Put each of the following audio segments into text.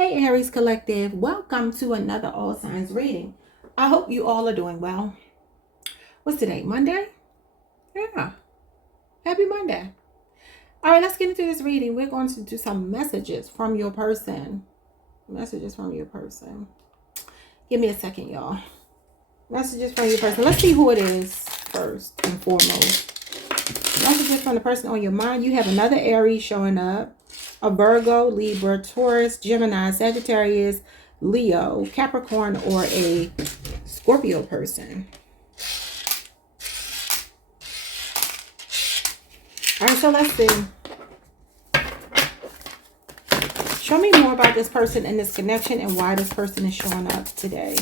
Hey Aries Collective, welcome to another All Signs reading. I hope you all are doing well. What's today? Monday? Yeah. Happy Monday. All right, let's get into this reading. We're going to do some messages from your person. Messages from your person. Give me a second, y'all. Messages from your person. Let's see who it is first and foremost. Messages from the person on your mind. You have another Aries showing up. A Virgo, Libra, Taurus, Gemini, Sagittarius, Leo, Capricorn, or a Scorpio person. All right, so let's see. Show me more about this person and this connection and why this person is showing up today.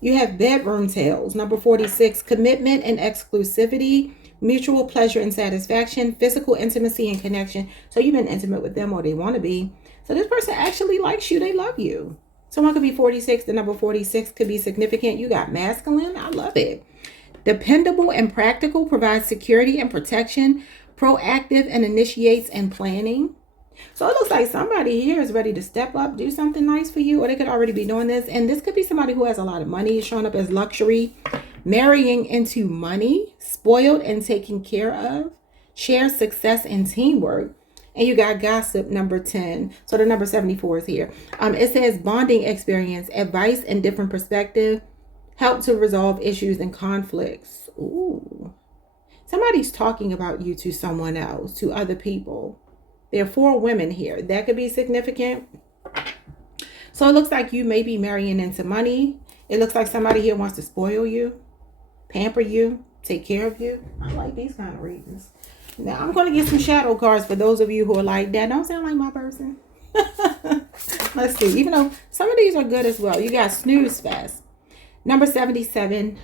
You have bedroom tales, number 46, commitment and exclusivity, mutual pleasure and satisfaction, physical intimacy and connection. So you've been intimate with them or they want to be. So this person actually likes you. They love you. Someone could be 46. The number 46 could be significant. You got masculine. I love it. Dependable and practical, provides security and protection, proactive and initiates and planning. So it looks like somebody here is ready to step up, do something nice for you, or they could already be doing this. And this could be somebody who has a lot of money, showing up as luxury, marrying into money, spoiled and taken care of, share success and teamwork. And you got gossip, number 10. So the number 74 is here. It says bonding experience, advice and different perspective, help to resolve issues and conflicts. Ooh. Somebody's talking about you to someone else, to other people. There are 4 women here. That could be significant. So it looks like you may be marrying into money. It looks like somebody here wants to spoil you, pamper you, take care of you. I like these kind of readings. Now I'm going to get some shadow cards for those of you who are like, that don't sound like my person. Let's see. Even though some of these are good as well. You got snooze fest. Number 77.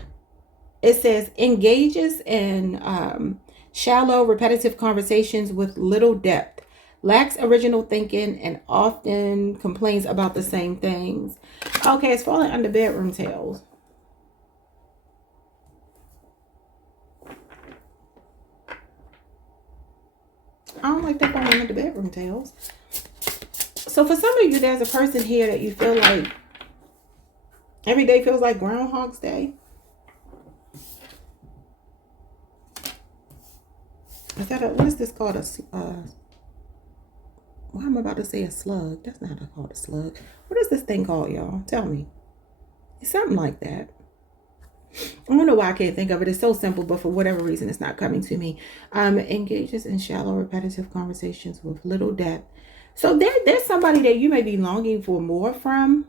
It says engages in shallow, repetitive conversations with little depth. Lacks original thinking and often complains about the same things. Okay, it's falling under bedroom tales. I don't like that falling under bedroom tales. So for some of you, there's a person here that you feel like every day feels like Groundhog's Day. Is that what is this called? Why am I about to say a slug? That's not called a slug. What is this thing called, y'all? Tell me. It's something like that. I don't know why I can't think of it. It's so simple, but for whatever reason, it's not coming to me. Engages in shallow, repetitive conversations with little depth. So there's somebody that you may be longing for more from.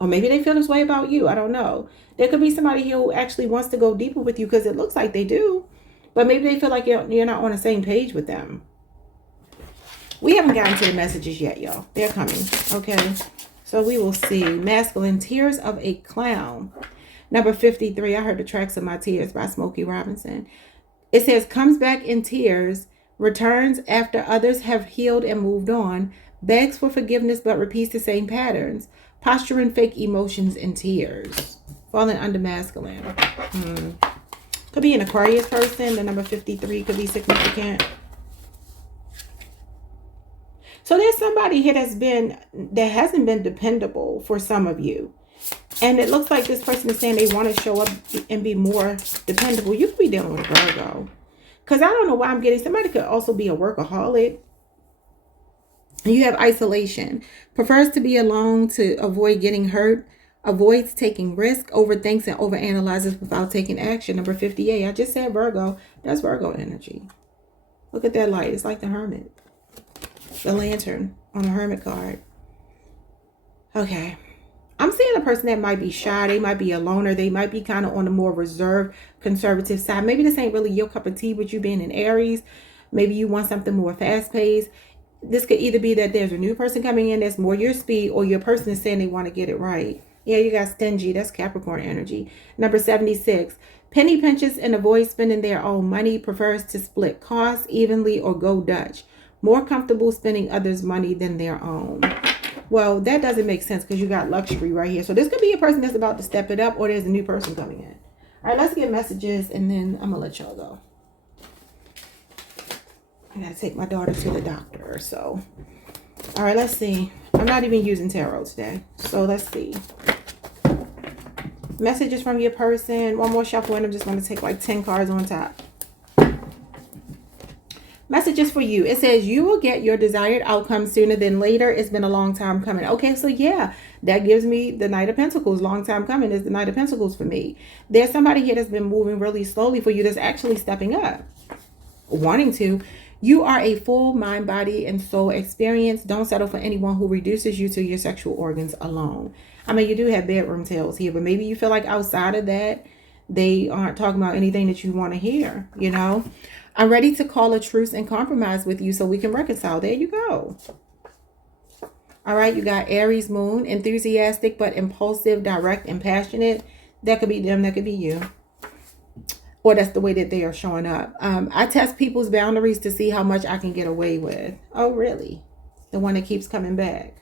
Or maybe they feel this way about you. I don't know. There could be somebody here who actually wants to go deeper with you because it looks like they do. But maybe they feel like you're not on the same page with them. We haven't gotten to the messages yet, y'all. They're coming. Okay. So we will see. Masculine, Tears of a Clown. Number 53. I heard the Tracks of My Tears by Smokey Robinson. It says, comes back in tears, returns after others have healed and moved on, begs for forgiveness but repeats the same patterns, posturing fake emotions and tears. Falling under masculine. Could be an Aquarius person. The number 53 could be significant. So there's somebody here that hasn't been dependable for some of you. And it looks like this person is saying they want to show up and be more dependable. You could be dealing with a Virgo. Because I don't know why I'm getting, somebody could also be a workaholic. And you have isolation. Prefers to be alone to avoid getting hurt. Avoids taking risk. Overthinks and overanalyzes without taking action. Number 58. I just said Virgo. That's Virgo energy. Look at that light. It's like the Hermit. The lantern on a hermit card. Okay. I'm seeing a person that might be shy. They might be a loner. They might be kind of on the more reserved, conservative side. Maybe this ain't really your cup of tea with you being in Aries. Maybe you want something more fast-paced. This could either be that there's a new person coming in that's more your speed, or your person is saying they want to get it right. Yeah, you got stingy. That's Capricorn energy. Number 76. Penny pinches and avoids spending their own money. Prefers to split costs evenly or go Dutch. More comfortable spending others' money than their own. Well, that doesn't make sense because you got luxury right here. So this could be a person that's about to step it up, or there's a new person coming in. All right, let's get messages and then I'm going to let y'all go. I gotta take my daughter to the doctor. So, all right, let's see. I'm not even using tarot today. So let's see. Messages from your person. One more shuffle, and I'm just going to take like 10 cards on top. Messages for you. It says you will get your desired outcome sooner than later. It's been a long time coming. Okay, so yeah, that gives me the Knight of Pentacles. Long time coming is the Knight of Pentacles for me. There's somebody here that's been moving really slowly for you that's actually stepping up, wanting to. You are a full mind, body, and soul experience. Don't settle for anyone who reduces you to your sexual organs alone. I mean, you do have bedroom tales here, but maybe you feel like outside of that, they aren't talking about anything that you want to hear, you know? I'm ready to call a truce and compromise with you so we can reconcile. There you go. All right, you got Aries moon, enthusiastic but impulsive, direct and passionate. That could be them, that could be you. Or that's the way that they are showing up. I test people's boundaries to see how much I can get away with. Oh, really? The one that keeps coming back.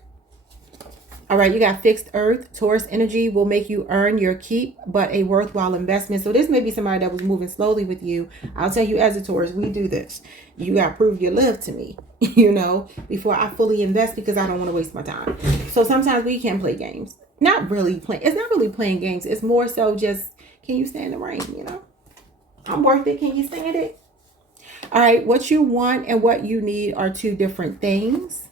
All right, you got fixed earth. Taurus energy will make you earn your keep, but a worthwhile investment. So this may be somebody that was moving slowly with you. I'll tell you, as a Taurus, we do this. You got to prove your love to me, you know, before I fully invest, because I don't want to waste my time. So sometimes we can play games. Not really playing. It's not really playing games. It's more so just, can you stand the rain, you know? I'm worth it. Can you stand it? All right. What you want and what you need are two different things.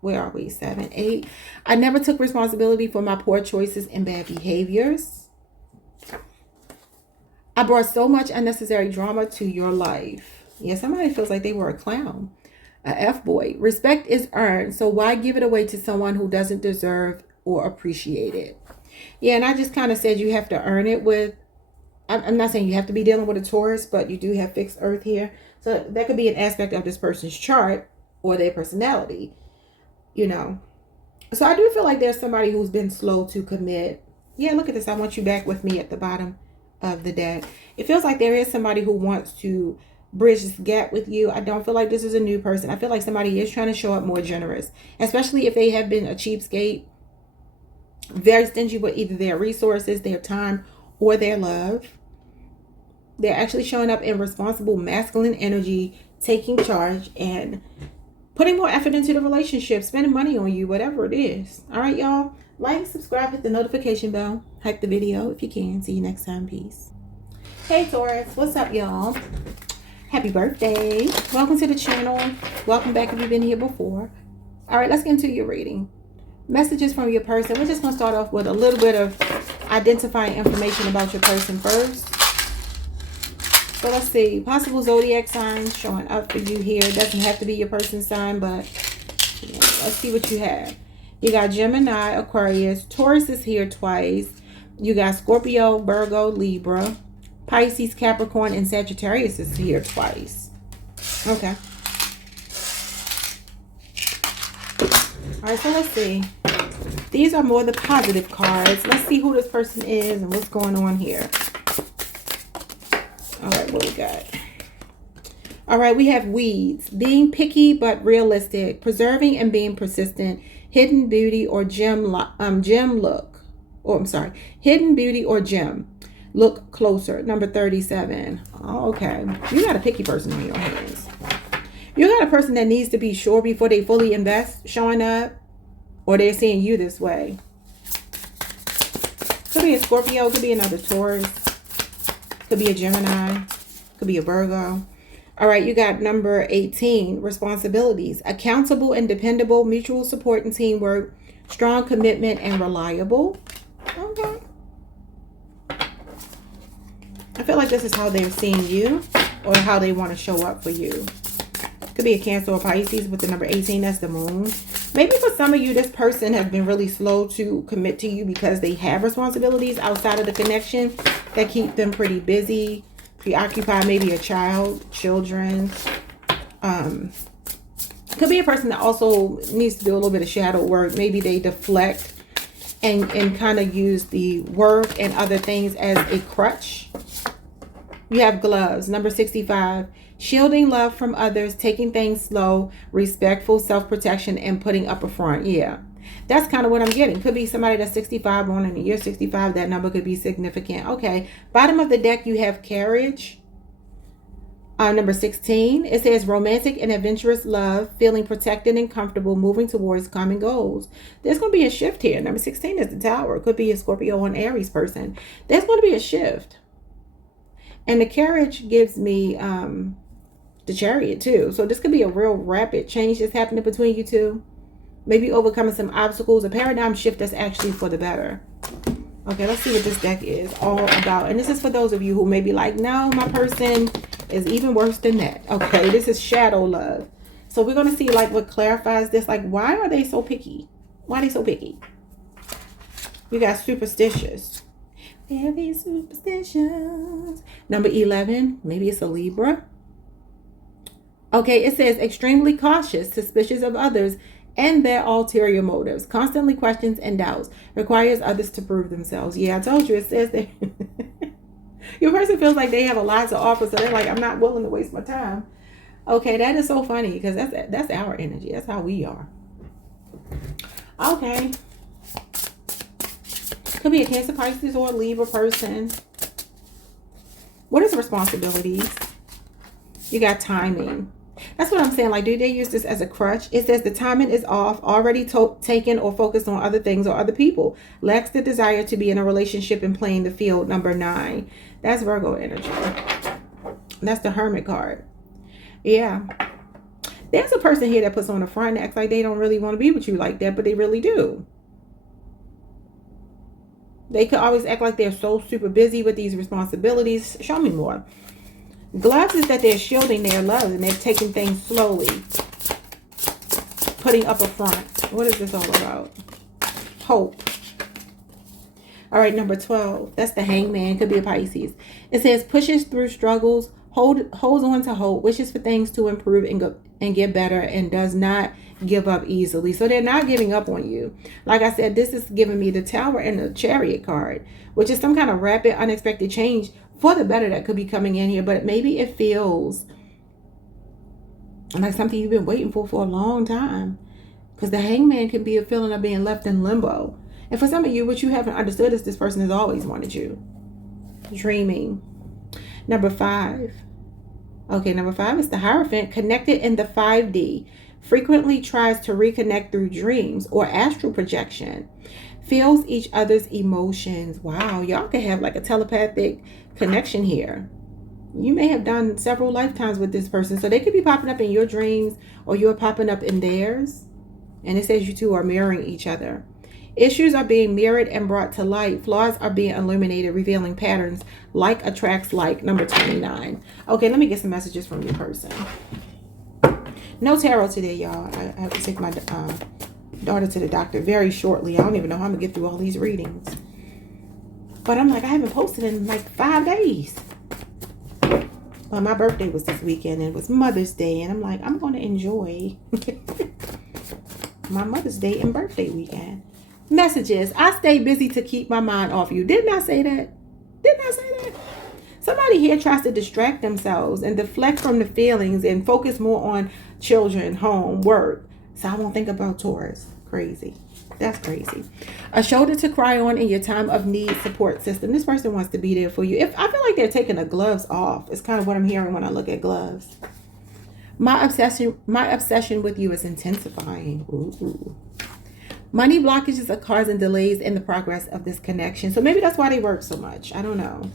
Where are we? 7, 8. I never took responsibility for my poor choices and bad behaviors. I brought so much unnecessary drama to your life. Yeah, somebody feels like they were a clown. A F-boy. Respect is earned, so why give it away to someone who doesn't deserve or appreciate it? Yeah, and I just kind of said you have to earn it with, I'm not saying you have to be dealing with a Taurus, but you do have fixed earth here. So that could be an aspect of this person's chart or their personality, you know. So I do feel like there's somebody who's been slow to commit. Yeah, look at this. I want you back with me at the bottom of the deck. It feels like there is somebody who wants to bridge this gap with you. I don't feel like this is a new person. I feel like somebody is trying to show up more generous, especially if they have been a cheapskate, very stingy with either their resources, their time, or their love. They're actually showing up in responsible masculine energy, taking charge and putting more effort into the relationship, spending money on you, whatever it is. All right, y'all. Like, subscribe, hit the notification bell, hype the video if you can. See you next time. Peace. Hey, Taurus. What's up, y'all? Happy birthday. Welcome to the channel. Welcome back if you've been here before. All right, let's get into your reading. Messages from your person. We're just going to start off with a little bit of identifying information about your person first. So let's see. Possible zodiac signs showing up for you here. It doesn't have to be your person's sign, but yeah, let's see what you have. You got Gemini, Aquarius. Taurus is here twice. You got Scorpio, Virgo, Libra. Pisces, Capricorn, and Sagittarius is here twice. Okay. All right, so let's see. These are more the positive cards. Let's see who this person is and what's going on here. All right, what we got? All right, we have weeds. Being picky but realistic. Preserving and being persistent. Hidden beauty or gem look. Oh, I'm sorry. Hidden beauty or gem. Look closer. Number 37. Oh, okay. You got a picky person on your hands. You got a person that needs to be sure before they fully invest showing up. Or they're seeing you this way. Could be a Scorpio. Could be another Taurus. Could be a Gemini. Could be a Virgo. All right, you got number 18. Responsibilities. Accountable and dependable. Mutual support and teamwork. Strong commitment and reliable. Okay. I feel like this is how they're seeing you. Or how they want to show up for you. Could be a Cancer or Pisces with the number 18. That's the moon. Maybe for some of you, this person has been really slow to commit to you because they have responsibilities outside of the connection that keep them pretty busy, preoccupied, maybe a child, children. Could be a person that also needs to do a little bit of shadow work. Maybe they deflect and kind of use the work and other things as a crutch. You have gloves, number 65. Shielding love from others, taking things slow, respectful, self-protection, and putting up a front. Yeah, that's kind of what I'm getting. Could be somebody that's 65, born in the year 65. That number could be significant. Okay, bottom of the deck, you have carriage. Number 16, it says romantic and adventurous love, feeling protected and comfortable, moving towards common goals. There's going to be a shift here. Number 16 is the Tower. It could be a Scorpio or an Aries person. There's going to be a shift. And the Carriage gives me the Chariot too. So this could be a real rapid change that's happening between you two. Maybe overcoming some obstacles, a paradigm shift that's actually for the better. Okay, let's see what this deck is all about. And this is for those of you who may be like, no, my person is even worse than that. Okay, this is shadow love. So we're going to see like what clarifies this. Like, why are they so picky? Why are they so picky? We got superstitious. Very superstitious. Number 11, maybe it's a Libra. Okay, it says extremely cautious, suspicious of others and their ulterior motives, constantly questions and doubts, requires others to prove themselves. Yeah, I told you, it says that your person feels like they have a lot to offer, so they're like, I'm not willing to waste my time. Okay, that is so funny because that's our energy. That's how we are. Okay. Could be a Cancer, Pisces, or a Libra person. What is responsibilities? You got timing. That's what I'm saying. Like, do they use this as a crutch? It says the timing is off, already taken or focused on other things or other people. Lacks the desire to be in a relationship and playing the field. Number 9. That's Virgo energy. That's the Hermit card. Yeah. There's a person here that puts on the front and acts like they don't really want to be with you like that, but they really do. They could always act like they're so super busy with these responsibilities. Show me more. Gloves is that they're shielding their love and they're taking things slowly. Putting up a front. What is this all about? Hope. All right, number 12. That's the Hangman. Could be a Pisces. It says pushes through struggles, holds on to hope, wishes for things to improve and get better, and does not give up easily. So they're not giving up on you. Like I said, this is giving me the Tower and the Chariot card, which is some kind of rapid, unexpected change for the better that could be coming in here. But maybe it feels like something you've been waiting for a long time, because the Hangman can be a feeling of being left in limbo. And for some of you, what you haven't understood is this person has always wanted you. Dreaming. Number 5. Okay, number 5 is the Hierophant, connected in the 5D. Frequently tries to reconnect through dreams or astral projection. Feels each other's emotions. Wow, y'all can have like a telepathic connection here. You may have done several lifetimes with this person. So they could be popping up in your dreams or you're popping up in theirs. And it says you two are mirroring each other. Issues are being mirrored and brought to light. Flaws are being illuminated, revealing patterns. Like attracts like. Number 29. Okay, let me get some messages from your person. No tarot today, y'all. I have to take my daughter to the doctor very shortly. I don't even know how I'm going to get through all these readings. But I'm like, I haven't posted in like 5 days. Well, my birthday was this weekend and it was Mother's Day. And I'm like, I'm going to enjoy my Mother's Day and birthday weekend. Messages. I stay busy to keep my mind off you. Didn't I say that? Didn't I say that? Somebody here tries to distract themselves and deflect from the feelings and focus more on children, home, work. So I won't think about Taurus. Crazy. That's crazy. A shoulder to cry on in your time of need support system. This person wants to be there for you. If I feel like they're taking the gloves off, it's kind of what I'm hearing when I look at gloves. My obsession with you is intensifying. Ooh. Money blockages are causing delays in the progress of this connection. So maybe that's why they work so much. I don't know.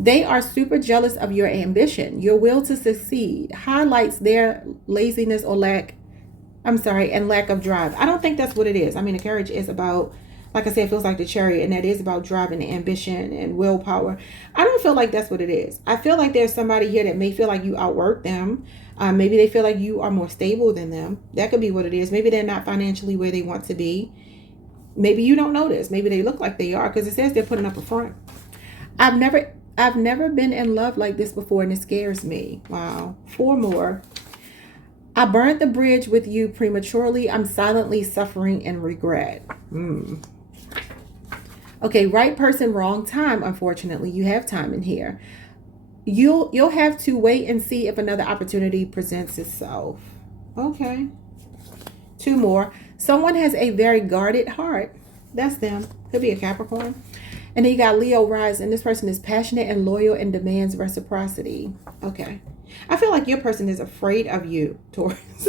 They are super jealous of your ambition. Your will to succeed highlights their laziness or lack of drive. I don't think that's what it is. I mean, the Carriage is about, like I said, it feels like the Chariot, and that is about drive and ambition and willpower. I don't feel like that's what it is. I feel like there's somebody here that may feel like you outwork them. Maybe they feel like you are more stable than them. That could be what it is. Maybe they're not financially where they want to be. Maybe you don't know this. Maybe they look like they are, because it says they're putting up a front. I've never been in love like this before, and it scares me. Wow. 4 more. I burned the bridge with you prematurely. I'm silently suffering and regret. Okay, right person, wrong time. Unfortunately, you have time in here. You'll have to wait and see if another opportunity presents itself. Okay. 2 more. Someone has a very guarded heart. That's them. Could be a Capricorn. And then you got Leo rising. This person is passionate and loyal and demands reciprocity. Okay. I feel like your person is afraid of you, Taurus.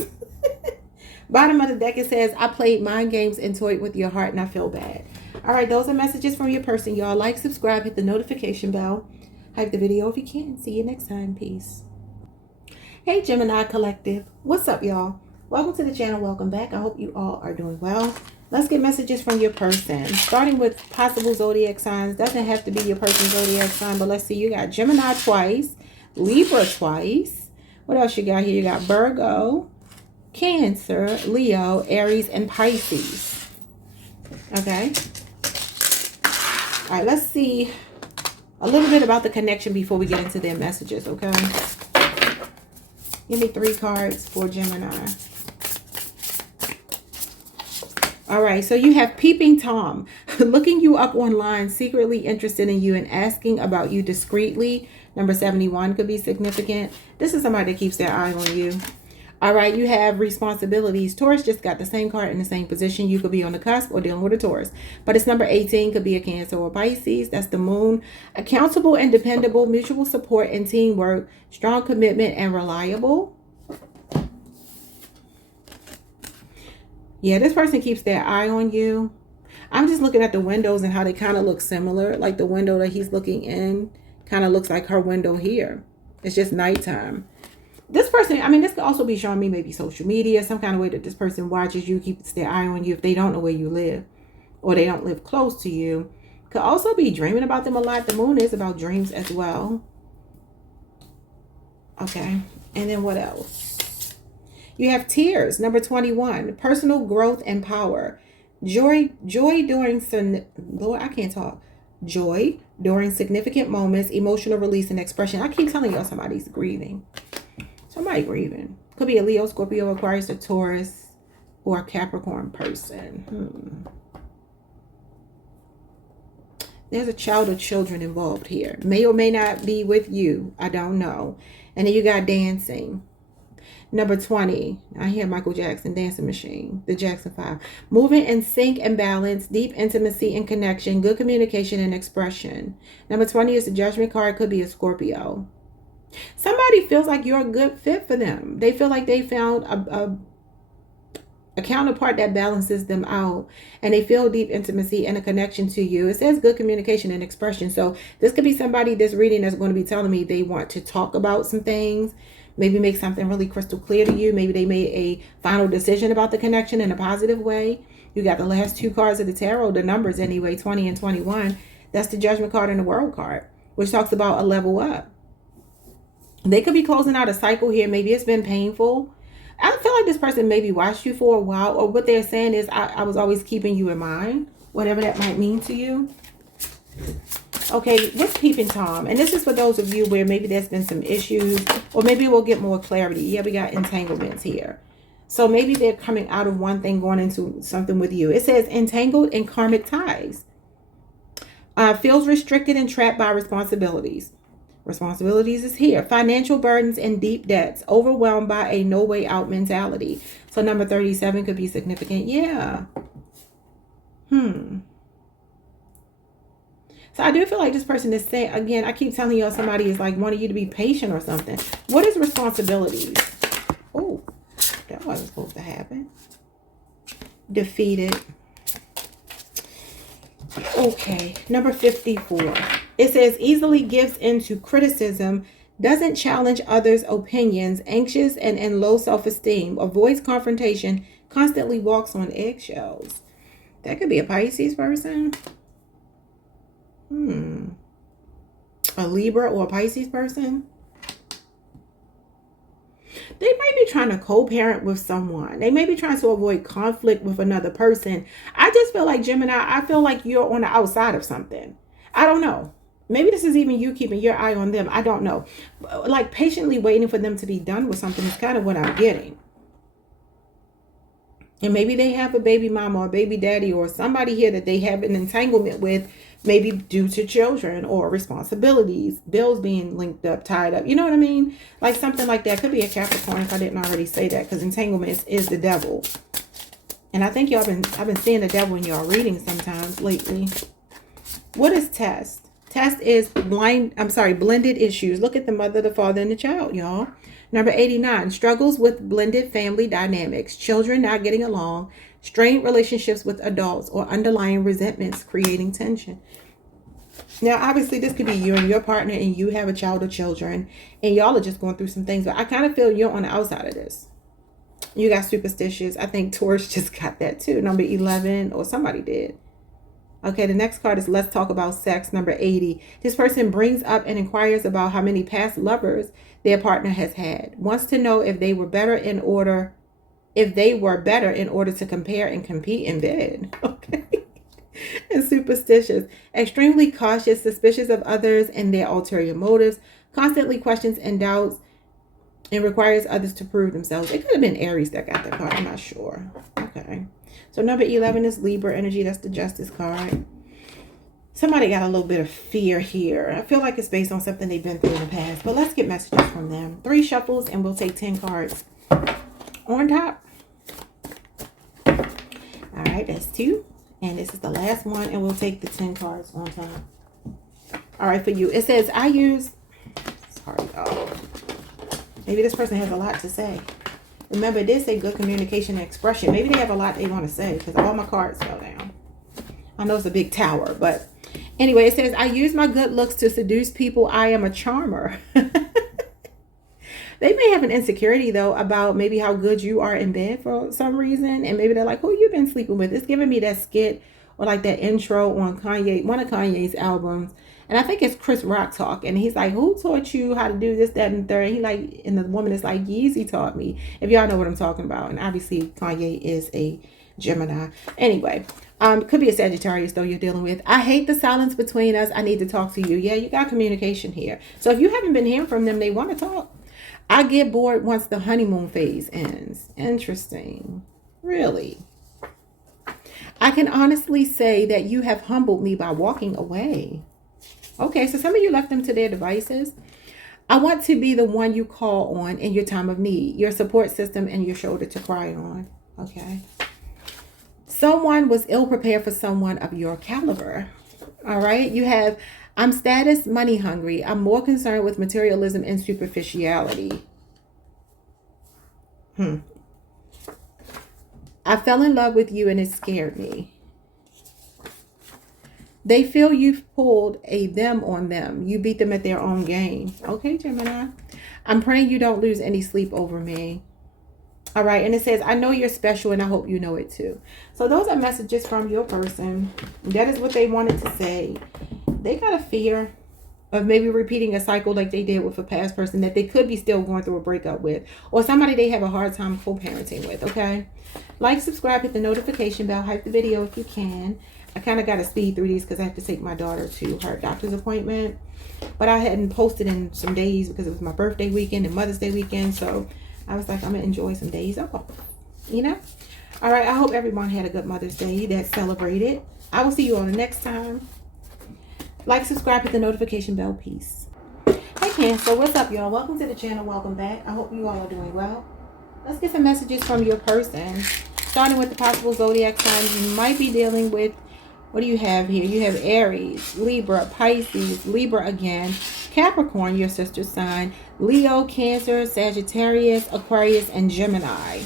Bottom of the deck, it says, I played mind games and toyed with your heart and I feel bad. All right, those are messages from your person. Y'all like, subscribe, hit the notification bell. Hype the video if you can. See you next time. Peace. Hey, Gemini Collective. What's up, y'all? Welcome to the channel. Welcome back. I hope you all are doing well. Let's get messages from your person. Starting with possible zodiac signs. Doesn't have to be your person's zodiac sign, but let's see. You got Gemini twice, Libra twice. What else you got here? You got Virgo, Cancer, Leo, Aries, and Pisces. Okay. All right, let's see a little bit about the connection before we get into their messages, okay? Give me 3 cards for Gemini. All right, so you have Peeping Tom, looking you up online, secretly interested in you and asking about you discreetly. Number 71 could be significant. This is somebody that keeps their eye on you. All right, you have responsibilities. Taurus just got the same card in the same position. You could be on the cusp or dealing with a Taurus. But it's number 18, could be a Cancer or Pisces. That's the moon. Accountable and dependable, mutual support and teamwork, strong commitment and reliable. Yeah, this person keeps their eye on you. I'm just looking at the windows and how they kind of look similar. Like the window that he's looking in kind of looks like her window here. It's just nighttime. This person, I mean, this could also be showing me maybe social media, some kind of way that this person watches you, keeps their eye on you if they don't know where you live or they don't live close to you. Could also be dreaming about them a lot. The moon is about dreams as well. Okay. And then what else? You have tears, number 21, personal growth and power. Joy during significant moments, emotional release and expression. I keep telling y'all somebody's grieving. Somebody grieving. Could be a Leo, Scorpio, Aquarius, a Taurus, or a Capricorn person. There's a child or children involved here. May or may not be with you. I don't know. And then you got dancing. Number 20, I hear Michael Jackson, Dancing Machine, the Jackson 5. Moving in sync and balance, deep intimacy and connection, good communication and expression. Number 20 is the Judgment card, could be a Scorpio. Somebody feels like you're a good fit for them. They feel like they found a counterpart that balances them out, and they feel deep intimacy and a connection to you. It says good communication and expression. So this could be somebody this reading that's going to be telling me they want to talk about some things. Maybe make something really crystal clear to you. Maybe they made a final decision about the connection in a positive way. You got the last 2 cards of the tarot, the numbers anyway, 20 and 21. That's the Judgment card and the World card, which talks about a level up. They could be closing out a cycle here. Maybe it's been painful. I feel like this person maybe watched you for a while, or what they're saying is I was always keeping you in mind, whatever that might mean to you. Okay, what's Peeping Tom? And this is for those of you where maybe there's been some issues, or maybe we'll get more clarity. Yeah, we got entanglements here. So maybe they're coming out of one thing, going into something with you. It says entangled in karmic ties. Feels restricted and trapped by responsibilities. Responsibilities is here. Financial burdens and deep debts. Overwhelmed by a no way out mentality. So number 37 could be significant. Yeah. So I do feel like this person is saying, again, I keep telling y'all somebody is like wanting you to be patient or something. What is responsibilities? Oh, that wasn't supposed to happen. Defeated. Okay, number 54. It says easily gives into criticism, doesn't challenge others' opinions, anxious and in low self-esteem, avoids confrontation, constantly walks on eggshells. That could be a Pisces person. A Libra or a Pisces person. They may be trying to co-parent with someone. They may be trying to avoid conflict with another person. I just feel like, Gemini, I feel like you're on the outside of something. I don't know. Maybe this is even you keeping your eye on them. I don't know. Like patiently waiting for them to be done with something is kind of what I'm getting. And maybe they have a baby mama or baby daddy or somebody here that they have an entanglement with, maybe due to children or responsibilities, bills being linked up, tied up. You know what I mean? Like something like that. Could be a Capricorn if I didn't already say that, because entanglement is the devil. And I think I've been seeing the devil in y'all readings sometimes lately. What is test? Test is blended issues. Look at the mother, the father, and the child, y'all. Number 89, struggles with blended family dynamics, children not getting along, strained relationships with adults, or underlying resentments creating tension. Now, obviously, this could be you and your partner, and you have a child or children, and y'all are just going through some things. But I kind of feel you're on the outside of this. You got superstitious. I think Taurus just got that too. Number 11, or somebody did. Okay, the next card is let's talk about sex. Number 80. This person brings up and inquires about how many past lovers their partner has had. Wants to know if they were better in order to compare and compete in bed. Okay. And superstitious. Extremely cautious, suspicious of others and their ulterior motives. Constantly questions and doubts and requires others to prove themselves. It could have been Aries that got that card. I'm not sure. Okay. So number 11 is Libra energy. That's the Justice card. Somebody got a little bit of fear here. I feel like it's based on something they've been through in the past. But let's get messages from them. 3 shuffles and we'll take 10 cards. On top. All right, that's 2. And this is the last one. And we'll take the 10 cards on top. All right, for you. It says, sorry, y'all. Maybe this person has a lot to say. Remember, it did say good communication and expression. Maybe they have a lot they want to say because all my cards fell down. I know it's a big tower, but anyway, it says, I use my good looks to seduce people. I am a charmer. They may have an insecurity, though, about maybe how good you are in bed for some reason. And maybe they're like, who you been sleeping with? It's giving me that skit or like that intro on one of Kanye's albums. And I think it's Chris Rock talk. And he's like, who taught you how to do this, that, and the third? And the woman is like, Yeezy taught me. If y'all know what I'm talking about. And obviously Kanye is a Gemini. Anyway, could be a Sagittarius though you're dealing with. I hate the silence between us. I need to talk to you. Yeah, you got communication here. So if you haven't been hearing from them, they want to talk. I get bored once the honeymoon phase ends. Interesting. Really? I can honestly say that you have humbled me by walking away. Okay, so some of you left them to their devices. I want to be the one you call on in your time of need, your support system and your shoulder to cry on. Okay. Someone was ill prepared for someone of your caliber. All right. You have, I'm status, money hungry. I'm more concerned with materialism and superficiality. I fell in love with you and it scared me. They feel you've pulled a them on them. You beat them at their own game. Okay, Gemini. I'm praying you don't lose any sleep over me. All right. And it says, I know you're special and I hope you know it too. So those are messages from your person. That is what they wanted to say. They got a fear of maybe repeating a cycle like they did with a past person that they could be still going through a breakup with. Or somebody they have a hard time co-parenting with. Okay. Like, subscribe, hit the notification bell, hype the video if you can. I kind of got to speed through these because I have to take my daughter to her doctor's appointment. But I hadn't posted in some days because it was my birthday weekend and Mother's Day weekend. So I was like, I'm going to enjoy some days off. You know? All right. I hope everyone had a good Mother's Day that celebrated. I will see you all the next time. Like, subscribe, hit the notification bell. Peace. Hey, Cancer. What's up, y'all? Welcome to the channel. Welcome back. I hope you all are doing well. Let's get some messages from your person. Starting with the possible zodiac signs you might be dealing with. What do you have here? You have Aries, Libra, Pisces, Libra again, Capricorn, your sister sign, Leo, Cancer, Sagittarius, Aquarius, and Gemini.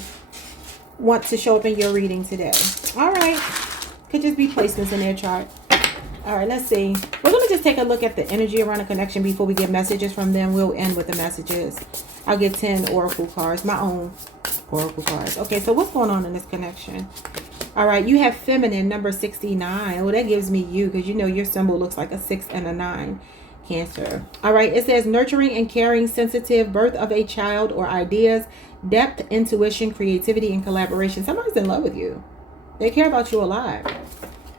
Want to show up in your reading today. All right. Could just be placements in their chart. All right, let's see. We're going to just take a look at the energy around a connection before we get messages from them. We'll end with the messages. I'll get 10 oracle cards, my own oracle cards. Okay, so what's going on in this connection? All right, you have feminine, number 69. Oh, that gives me you because you know your symbol looks like a 6 and a 9, Cancer. All right, it says nurturing and caring, sensitive, birth of a child or ideas, depth, intuition, creativity, and collaboration. Somebody's in love with you. They care about you a lot.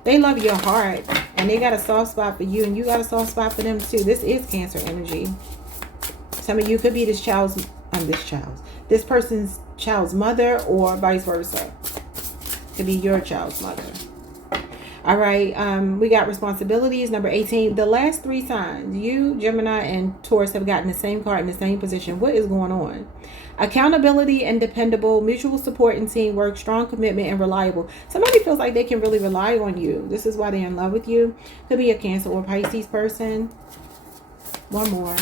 They love your heart and they got a soft spot for you and you got a soft spot for them too. This is Cancer energy. Some of you could be this person's child's mother or vice versa. Could be your child's mother. All right. We got responsibilities. Number 18. The last three signs, you, Gemini, and Taurus, have gotten the same card in the same position. What is going on? Accountability and dependable, mutual support and teamwork, strong commitment and reliable. Somebody feels like they can really rely on you. This is why they're in love with you. Could be a Cancer or Pisces person. One more.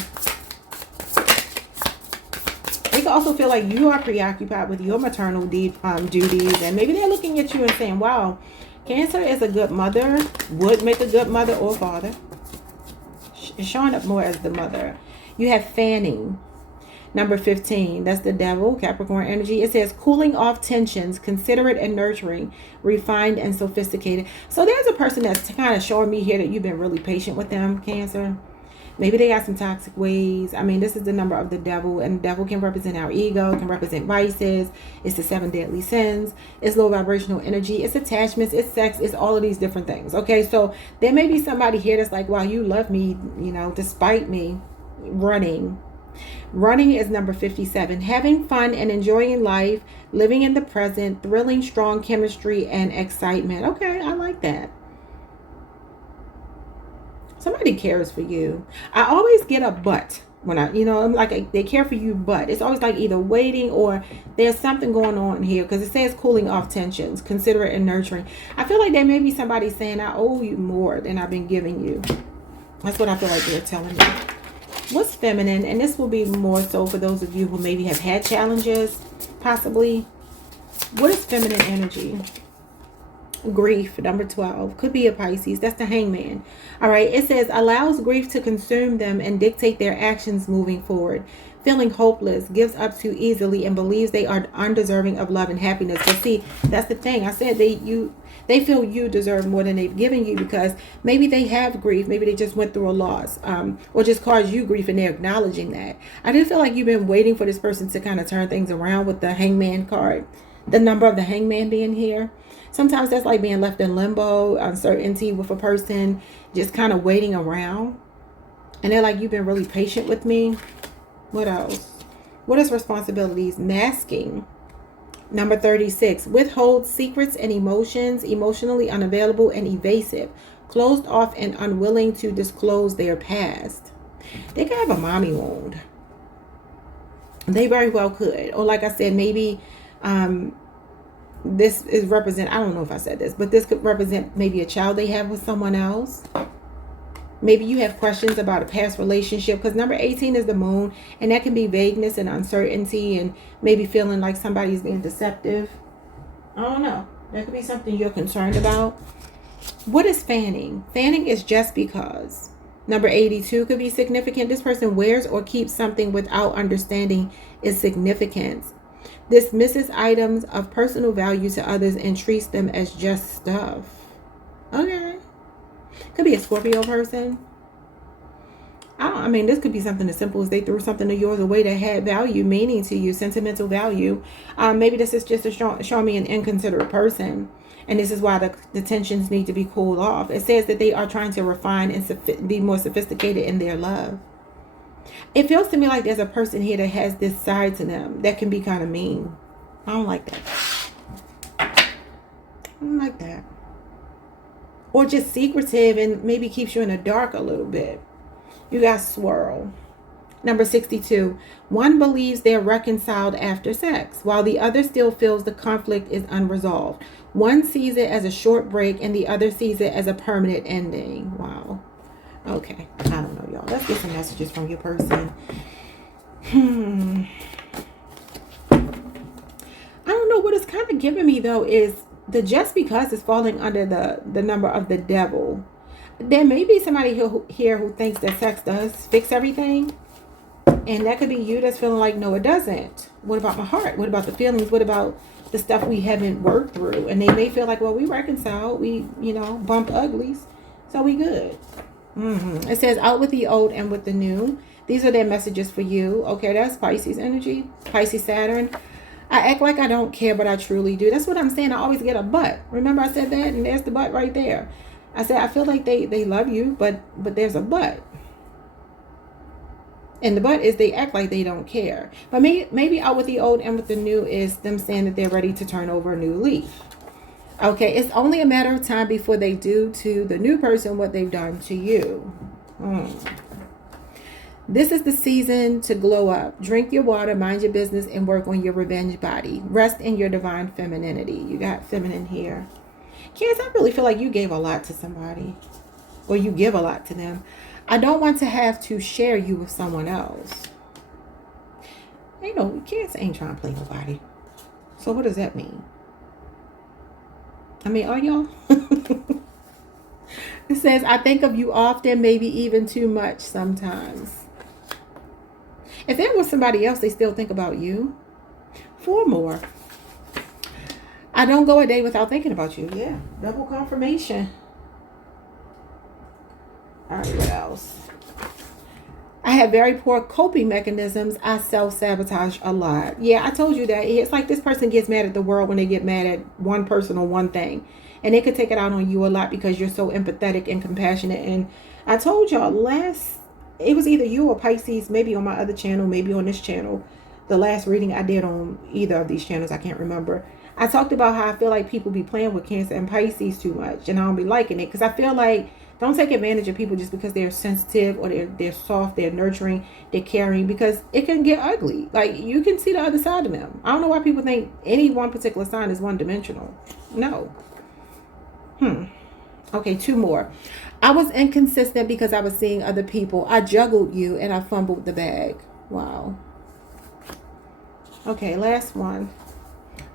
They can also feel like you are preoccupied with your maternal duties, and maybe they're looking at you and saying, wow, Cancer is a good mother, would make a good mother or father. It's showing up more as the mother. You have fanning. Number 15, that's the devil, Capricorn energy. It says cooling off tensions, considerate and nurturing, refined and sophisticated. So there's a person that's kind of showing me here that you've been really patient with them, Cancer. Maybe they got some toxic ways. I mean, this is the number of the devil, and the devil can represent our ego, can represent vices. It's the 7 deadly sins. It's low vibrational energy. It's attachments. It's sex. It's all of these different things. Okay, so there may be somebody here that's like, wow, you love me, you know, despite me. Running. Running is number 57. Having fun and enjoying life, living in the present, thrilling, strong chemistry, and excitement. Okay, I like that. Somebody cares for you. I always get a but when I'm like, they care for you, but it's always like either waiting or there's something going on here, because it says cooling off tensions, considerate and nurturing. I feel like there may be somebody saying, I owe you more than I've been giving you. That's what I feel like they're telling me. What's feminine? And this will be more so for those of you who maybe have had challenges, possibly. What is feminine energy? Grief, number 12, could be a Pisces. That's the Hangman. All right, it says allows grief to consume them and dictate their actions moving forward. Feeling hopeless, gives up too easily, and believes they are undeserving of love and happiness. But see, that's the thing. I said they feel you deserve more than they've given you, because maybe they have grief, maybe they just went through a loss, or just caused you grief, and they're acknowledging that. I do feel like you've been waiting for this person to kind of turn things around with the Hangman card, the number of the Hangman being here. Sometimes that's like being left in limbo, uncertainty with a person, just kind of waiting around. And they're like, you've been really patient with me. What else? What is responsibilities? Masking. Number 36, withhold secrets and emotions, emotionally unavailable and evasive, closed off and unwilling to disclose their past. They could have a mommy wound. They very well could. Or like I said, maybe this is represent, I don't know if I said this, but this could represent maybe a child they have with someone else. Maybe you have questions about a past relationship, because number 18 is the moon, and that can be vagueness and uncertainty, and maybe feeling like somebody's being deceptive. I don't know. That could be something you're concerned about. What is fanning? Fanning is just because. Number 82 could be significant. This person wears or keeps something without understanding its significance. Dismisses items of personal value to others and treats them as just stuff. Okay. Could be a Scorpio person. I mean, this could be something as simple as they threw something of yours away that had value, meaning to you, sentimental value. Maybe this is just show me an inconsiderate person. And this is why the tensions need to be cooled off. It says that they are trying to refine and be more sophisticated in their love. It feels to me like there's a person here that has this side to them that can be kind of mean. I don't like that. I don't like that. Or just secretive and maybe keeps you in the dark a little bit. You got swirl. Number 62. One believes they're reconciled after sex, while the other still feels the conflict is unresolved. One sees it as a short break and the other sees it as a permanent ending. Wow. Okay. I don't know, y'all. Let's get some messages from your person. I don't know. What it's kind of giving me, though, is the just because is falling under the number of the devil. There may be somebody here who thinks that sex does fix everything. And that could be you that's feeling like, no, it doesn't. What about my heart? What about the feelings? What about the stuff we haven't worked through? And they may feel like, well, we reconciled. We, bumped uglies. So we good. It says out with the old and with the new. These are their messages for you. Okay, that's Pisces energy. Pisces Saturn. I act like I don't care, but I truly do. That's what I'm saying. I always get a but. Remember I said that? And there's the but right there. I said, I feel like they love you, but there's a but. And the but is they act like they don't care. But maybe out with the old and with the new is them saying that they're ready to turn over a new leaf. Okay, it's only a matter of time before they do to the new person what they've done to you. This is the season to glow up. Drink your water, mind your business, and work on your revenge body. Rest in your divine femininity. You got feminine here. Cancer, I really feel like you gave a lot to somebody. Or you give a lot to them. I don't want to have to share you with someone else. You know, Cancer ain't trying to play nobody. So what does that mean? I mean, are y'all? It says, I think of you often, maybe even too much sometimes. If there was somebody else, they still think about you. 4 more. I don't go a day without thinking about you. Yeah, double confirmation. All right, what else? I have very poor coping mechanisms. I self-sabotage a lot. Yeah, I told you that. It's like this person gets mad at the world when they get mad at one person or one thing. And they could take it out on you a lot because you're so empathetic and compassionate. And I told y'all it was either you or Pisces, maybe on my other channel, maybe on this channel. The last reading I did on either of these channels, I can't remember. I talked about how I feel like people be playing with Cancer and Pisces too much. And I don't be liking it because I feel like don't take advantage of people just because they're sensitive or they're soft, they're nurturing, they're caring, because it can get ugly. Like, you can see the other side of them. I don't know why people think any one particular sign is one-dimensional. No. Okay, 2 more. I was inconsistent because I was seeing other people. I juggled you and I fumbled the bag. Wow. Okay, last one.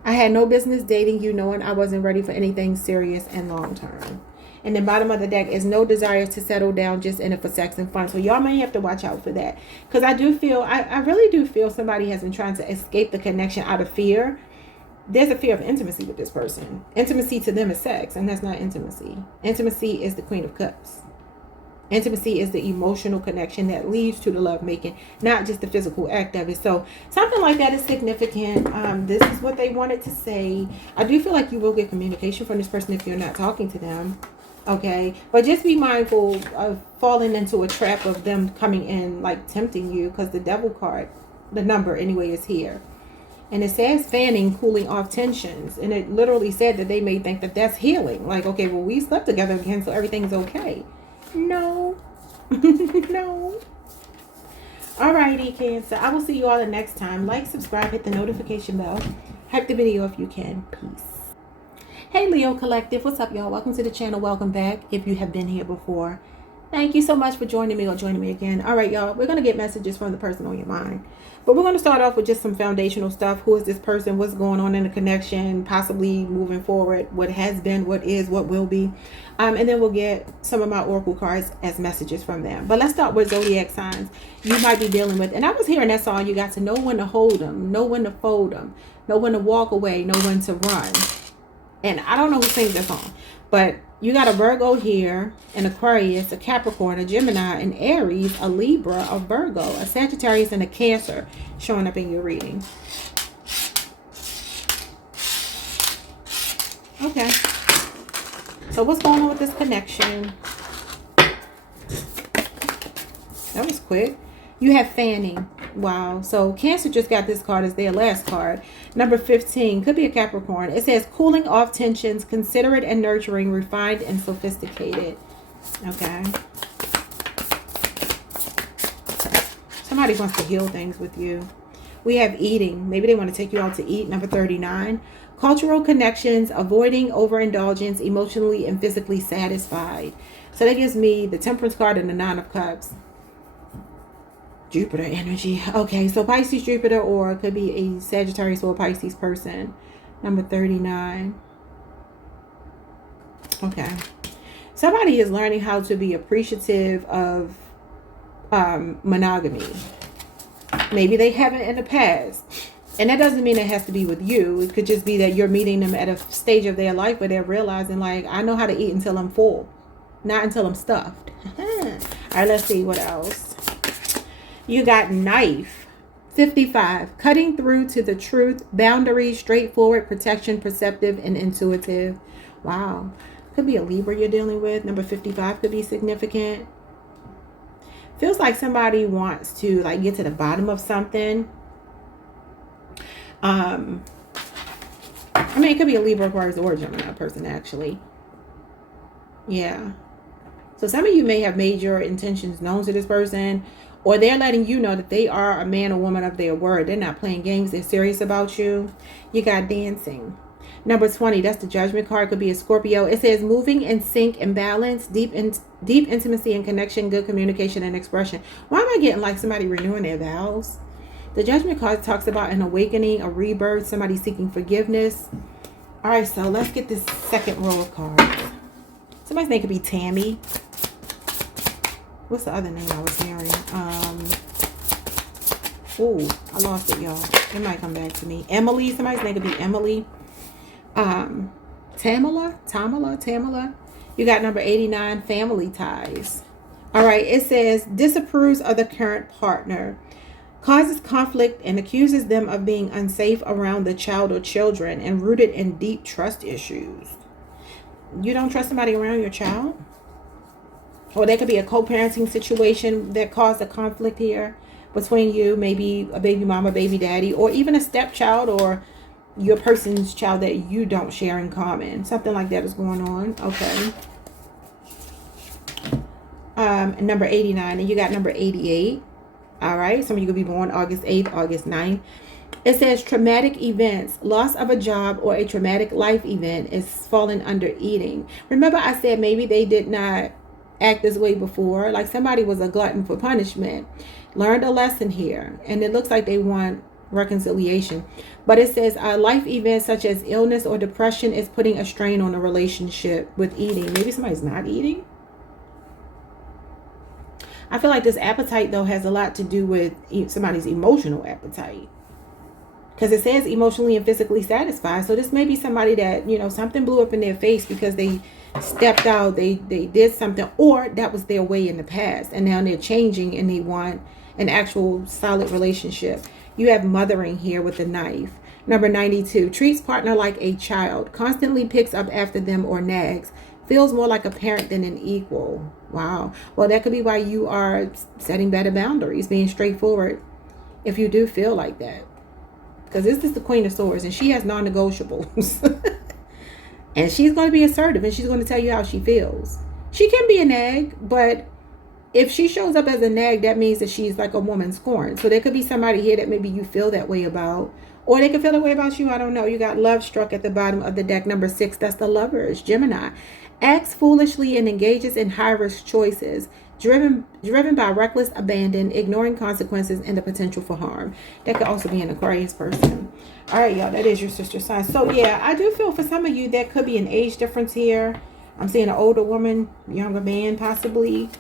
I had no business dating you knowing I wasn't ready for anything serious and long-term. And then bottom of the deck is no desire to settle down, just in it for sex and fun. So y'all may have to watch out for that. Because I do feel, I really do feel somebody has been trying to escape the connection out of fear. There's a fear of intimacy with this person. Intimacy to them is sex, and that's not intimacy. Intimacy is the Queen of Cups. Intimacy is the emotional connection that leads to the love making, not just the physical act of it. So something like that is significant. This is what they wanted to say. I do feel like you will get communication from this person if you're not talking to them. Okay, but just be mindful of falling into a trap of them coming in like tempting you, because the Devil card, the number anyway, is here. And it says fanning, cooling off tensions. And it literally said that they may think that that's healing. Like, okay, well, we slept together again, so everything's okay. No. No. Alrighty, Cancer. I will see you all the next time. Like, subscribe, hit the notification bell. Hype the video if you can. Peace. Hey, Leo Collective. What's up, y'all? Welcome to the channel. Welcome back if you have been here before. Thank you so much for joining me or joining me again. All right, y'all. We're going to get messages from the person on your mind. But we're going to start off with just some foundational stuff. Who is this person? What's going on in the connection? Possibly moving forward. What has been, what is, what will be. And then we'll get some of my oracle cards as messages from them. But let's start with zodiac signs you might be dealing with. And I was hearing that song. You got to know when to hold them, know when to fold them, know when to walk away, know when to run. And I don't know who sings that song. But you got a Virgo here, an Aquarius, a Capricorn, a Gemini, an Aries, a Libra, a Virgo, a Sagittarius, and a Cancer showing up in your reading. Okay. So what's going on with this connection? That was quick. You have fanning. Wow. So Cancer just got this card as their last card. Number 15. Could be a Capricorn. It says cooling off tensions, considerate and nurturing, refined and sophisticated. Okay. Somebody wants to heal things with you. We have eating. Maybe they want to take you out to eat. Number 39. Cultural connections, avoiding overindulgence, emotionally and physically satisfied. So that gives me the Temperance card and the 9 of Cups. Jupiter energy. Okay, so Pisces, Jupiter, or it could be a Sagittarius or a Pisces person. Number 39. Okay. Somebody is learning how to be appreciative of monogamy. Maybe they haven't in the past. And that doesn't mean it has to be with you. It could just be that you're meeting them at a stage of their life where they're realizing, like, I know how to eat until I'm full, not until I'm stuffed. All right, let's see what else. You got knife. 55. Cutting through to the truth. Boundaries. Straightforward. Protection. Perceptive and intuitive. Wow. Could be a Libra you're dealing with. Number 55 could be significant. Feels like somebody wants to like get to the bottom of something. I mean, it could be a Libra, Aquarius, or Gemini person, actually. Yeah. So some of you may have made your intentions known to this person, or they're letting you know that they are a man or woman of their word. They're not playing games. They're serious about you. You got dancing. Number 20, that's the Judgment card. Could be a Scorpio. It says moving in sync and balance, deep intimacy and connection, good communication and expression. Why am I getting like somebody renewing their vows? The Judgment card talks about an awakening, a rebirth, somebody seeking forgiveness. All right, so let's get this second row of cards. Somebody's name could be Tammy. What's the other name I was hearing? Oh, I lost it, y'all. It might come back to me. Emily. Somebody's name could be Emily. Tamala. You got number 89, family ties. All right, it says disapproves of the current partner, causes conflict and accuses them of being unsafe around the child or children and rooted in deep trust issues. You don't trust somebody around your child? Or there could be a co-parenting situation that caused a conflict here between you, maybe a baby mama, baby daddy, or even a stepchild or your person's child that you don't share in common. Something like that is going on. Okay. Number 89, and you got number 88. All right. Some of you could be born August 8th, August 9th. It says traumatic events, loss of a job or a traumatic life event is falling under eating. Remember I said maybe they did not act this way before. Like somebody was a glutton for punishment, learned a lesson here, and it looks like they want reconciliation. But it says life events such as illness or depression is putting a strain on a relationship with eating. Maybe somebody's not eating. I feel like this appetite though has a lot to do with somebody's emotional appetite, because it says emotionally and physically satisfied. So this may be somebody that, you know, something blew up in their face because they stepped out, they did something, or that was their way in the past, and now they're changing and they want an actual solid relationship. You have mothering here with the knife. Number 92, treats partner like a child, constantly picks up after them or nags, feels more like a parent than an equal. Wow. Well, that could be why you are setting better boundaries, being straightforward if you do feel like that. Because this is the Queen of Swords and she has non-negotiables. And she's going to be assertive and she's going to tell you how she feels. She can be a nag, but if she shows up as a nag, that means that she's like a woman scorned. So there could be somebody here that maybe you feel that way about, or they could feel that way about you. I don't know. You got love struck at the bottom of the deck. Number 6, that's the Lovers, Gemini. Acts foolishly and engages in high-risk choices, driven by reckless abandon, ignoring consequences, and the potential for harm. That could also be an Aquarius person. All right, y'all, that is your sister sign. So, yeah, I do feel for some of you there could be an age difference here. I'm seeing an older woman, younger man, possibly.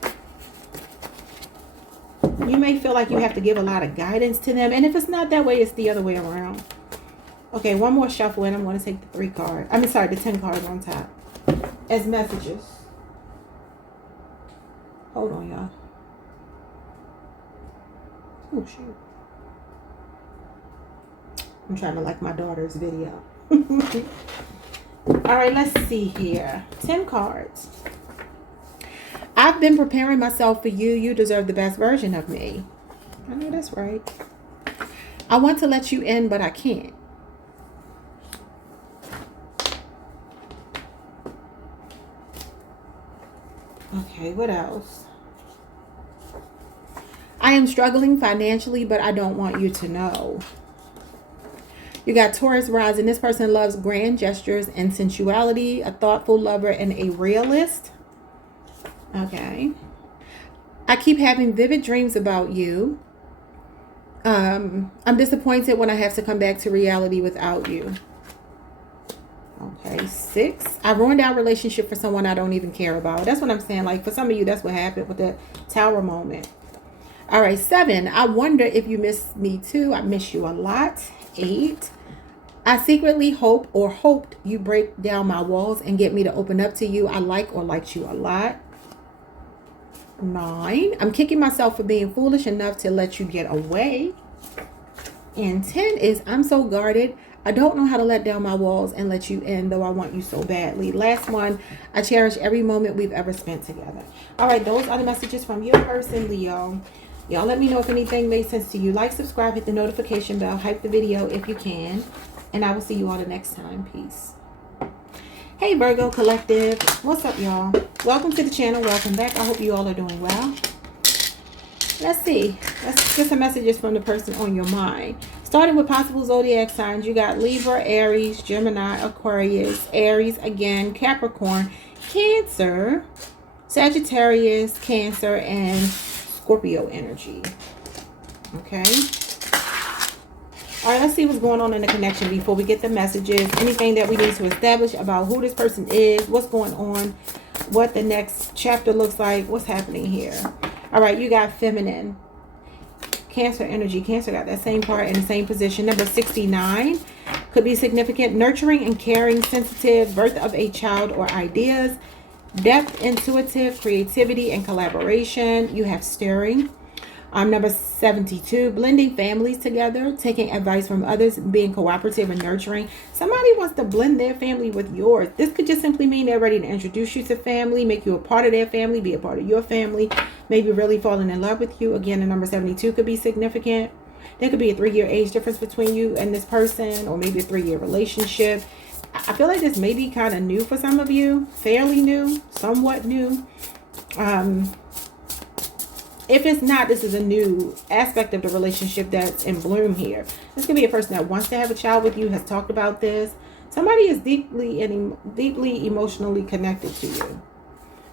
You may feel like you have to give a lot of guidance to them. And if it's not that way, it's the other way around. Okay, one more shuffle, and I'm going to take the 10 cards on top as messages. Hold on, y'all. Oh, shoot. I'm trying to like my daughter's video. All right, let's see here. 10 cards. I've been preparing myself for you. You deserve the best version of me. I know that's right. I want to let you in, but I can't. Okay, what else? I am struggling financially, but I don't want you to know. You got Taurus rising. This person loves grand gestures and sensuality, a thoughtful lover, and a realist. Okay. I keep having vivid dreams about you. I'm disappointed when I have to come back to reality without you. Okay, 6. I ruined our relationship for someone I don't even care about. That's what I'm saying. Like for some of you, that's what happened with the Tower moment. All right, 7. I wonder if you miss me too. I miss you a lot. 8. I secretly hope or hoped you break down my walls and get me to open up to you. I like or liked you a lot. 9. I'm kicking myself for being foolish enough to let you get away. And 10 is I'm so guarded. I don't know how to let down my walls and let you in, though I want you so badly. Last one, I cherish every moment we've ever spent together. All right, those are the messages from your person, Leo. Y'all let me know if anything made sense to you. Like, subscribe, hit the notification bell, hype the video if you can. And I will see you all the next time. Peace. Hey Virgo Collective. What's up, y'all? Welcome to the channel. Welcome back. I hope you all are doing well. Let's see. Let's get some messages from the person on your mind. Starting with possible zodiac signs, you got Libra, Aries, Gemini, Aquarius, Aries again, Capricorn, Cancer, Sagittarius, Cancer, and Scorpio energy. Okay. All right, let's see what's going on in the connection before we get the messages. Anything that we need to establish about who this person is, what's going on, what the next chapter looks like, what's happening here. All right, you got feminine. Cancer energy. Cancer got that same card in the same position. Number 69 could be significant. Nurturing and caring, sensitive, birth of a child or ideas, depth, intuitive, creativity, and collaboration. You have stirring. Number 72, blending families together, taking advice from others, being cooperative and nurturing. Somebody wants to blend their family with yours. This could just simply mean they're ready to introduce you to family, make you a part of their family, be a part of your family, maybe really falling in love with you. Again, the number 72 could be significant. There could be a 3-year age difference between you and this person, or maybe a 3-year relationship. I feel like this may be kind of new for some of you, fairly new, somewhat new. If it's not, this is a new aspect of the relationship that's in bloom here. This could be a person that wants to have a child with you, has talked about this. Somebody is deeply emotionally connected to you.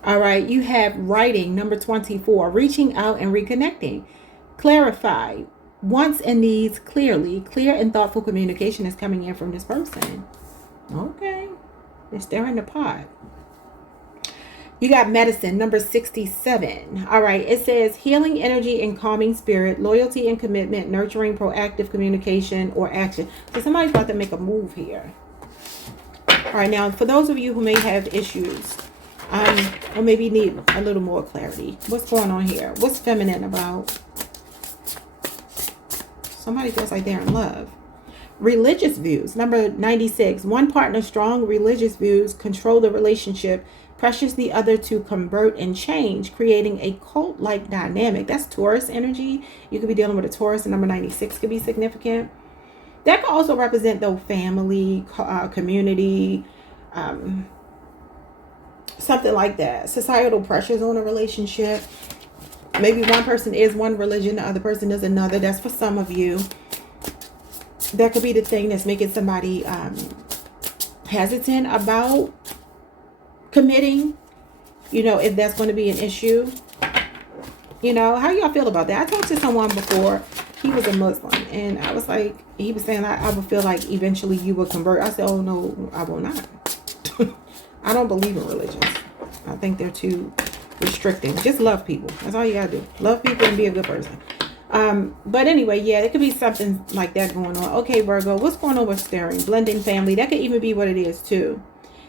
All right, you have writing, number 24, reaching out and reconnecting. Clarify wants and needs clearly. Clear and thoughtful communication is coming in from this person. Okay, they're stirring the pot. You got medicine, number 67. All right, it says healing energy and calming spirit, loyalty and commitment, nurturing, proactive communication or action. So somebody's about to make a move here. All right, now for those of you who may have issues, or maybe need a little more clarity, what's going on here? What's feminine about? Somebody feels like they're in love. Religious views, number 96. One partner, strong religious views, control the relationship, pressures the other to convert and change, creating a cult-like dynamic. That's Taurus energy. You could be dealing with a Taurus, and number 96 could be significant. That could also represent, though, family, community, something like that. Societal pressures on a relationship. Maybe one person is one religion, the other person is another. That's for some of you. That could be the thing that's making somebody hesitant about committing, you know, if that's going to be an issue. You know, how y'all feel about that? I talked to someone before. He was a Muslim, and I was like, he was saying, I would feel like eventually you will convert. I said, oh no, I will not. I don't believe in religions. I think they're too restricting. Just love people. That's all you gotta do. Love people and be a good person. But anyway, yeah, it could be something like that going on. Okay, Virgo, what's going on with stirring? Blending family. That could even be what it is too.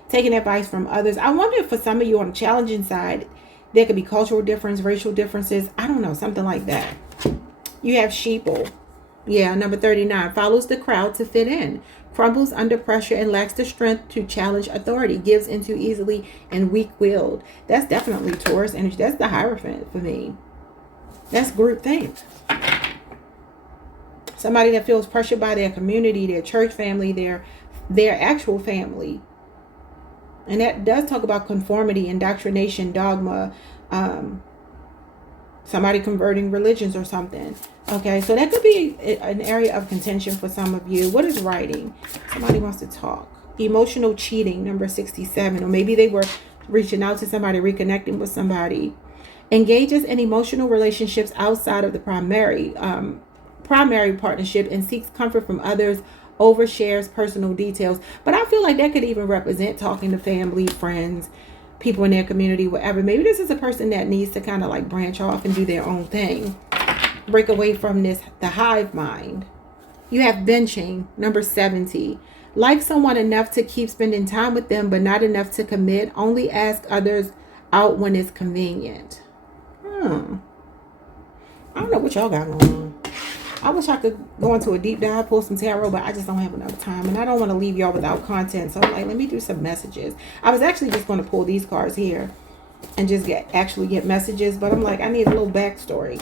Taking advice from others. I wonder if for some of you on the challenging side, there could be cultural difference, racial differences. I don't know, something like that. You have sheeple. Yeah, number 39. Follows the crowd to fit in. Crumbles under pressure and lacks the strength to challenge authority. Gives in too easily and weak-willed. That's definitely Taurus energy. That's the Hierophant for me. That's groupthink. Somebody that feels pressured by their community, their church family, their actual family. And that does talk about conformity, indoctrination, dogma, somebody converting religions or something. Okay, so that could be an area of contention for some of you. What is writing? Somebody wants to talk. Emotional cheating, number 67. Or maybe they were reaching out to somebody, reconnecting with somebody. Engages in emotional relationships outside of the primary partnership and seeks comfort from others, overshares personal details. But I feel like that could even represent talking to family, friends, people in their community, whatever. Maybe this is a person that needs to kind of like branch off and do their own thing. Break away from the hive mind. You have benching, number 70. Like someone enough to keep spending time with them, but not enough to commit. Only ask others out when it's convenient. I don't know what y'all got going on. I wish I could go into a deep dive, pull some tarot, but I just don't have enough time. And I don't want to leave y'all without content. So I'm like, let me do some messages. I was actually just going to pull these cards here and just get messages. But I'm like, I need a little backstory.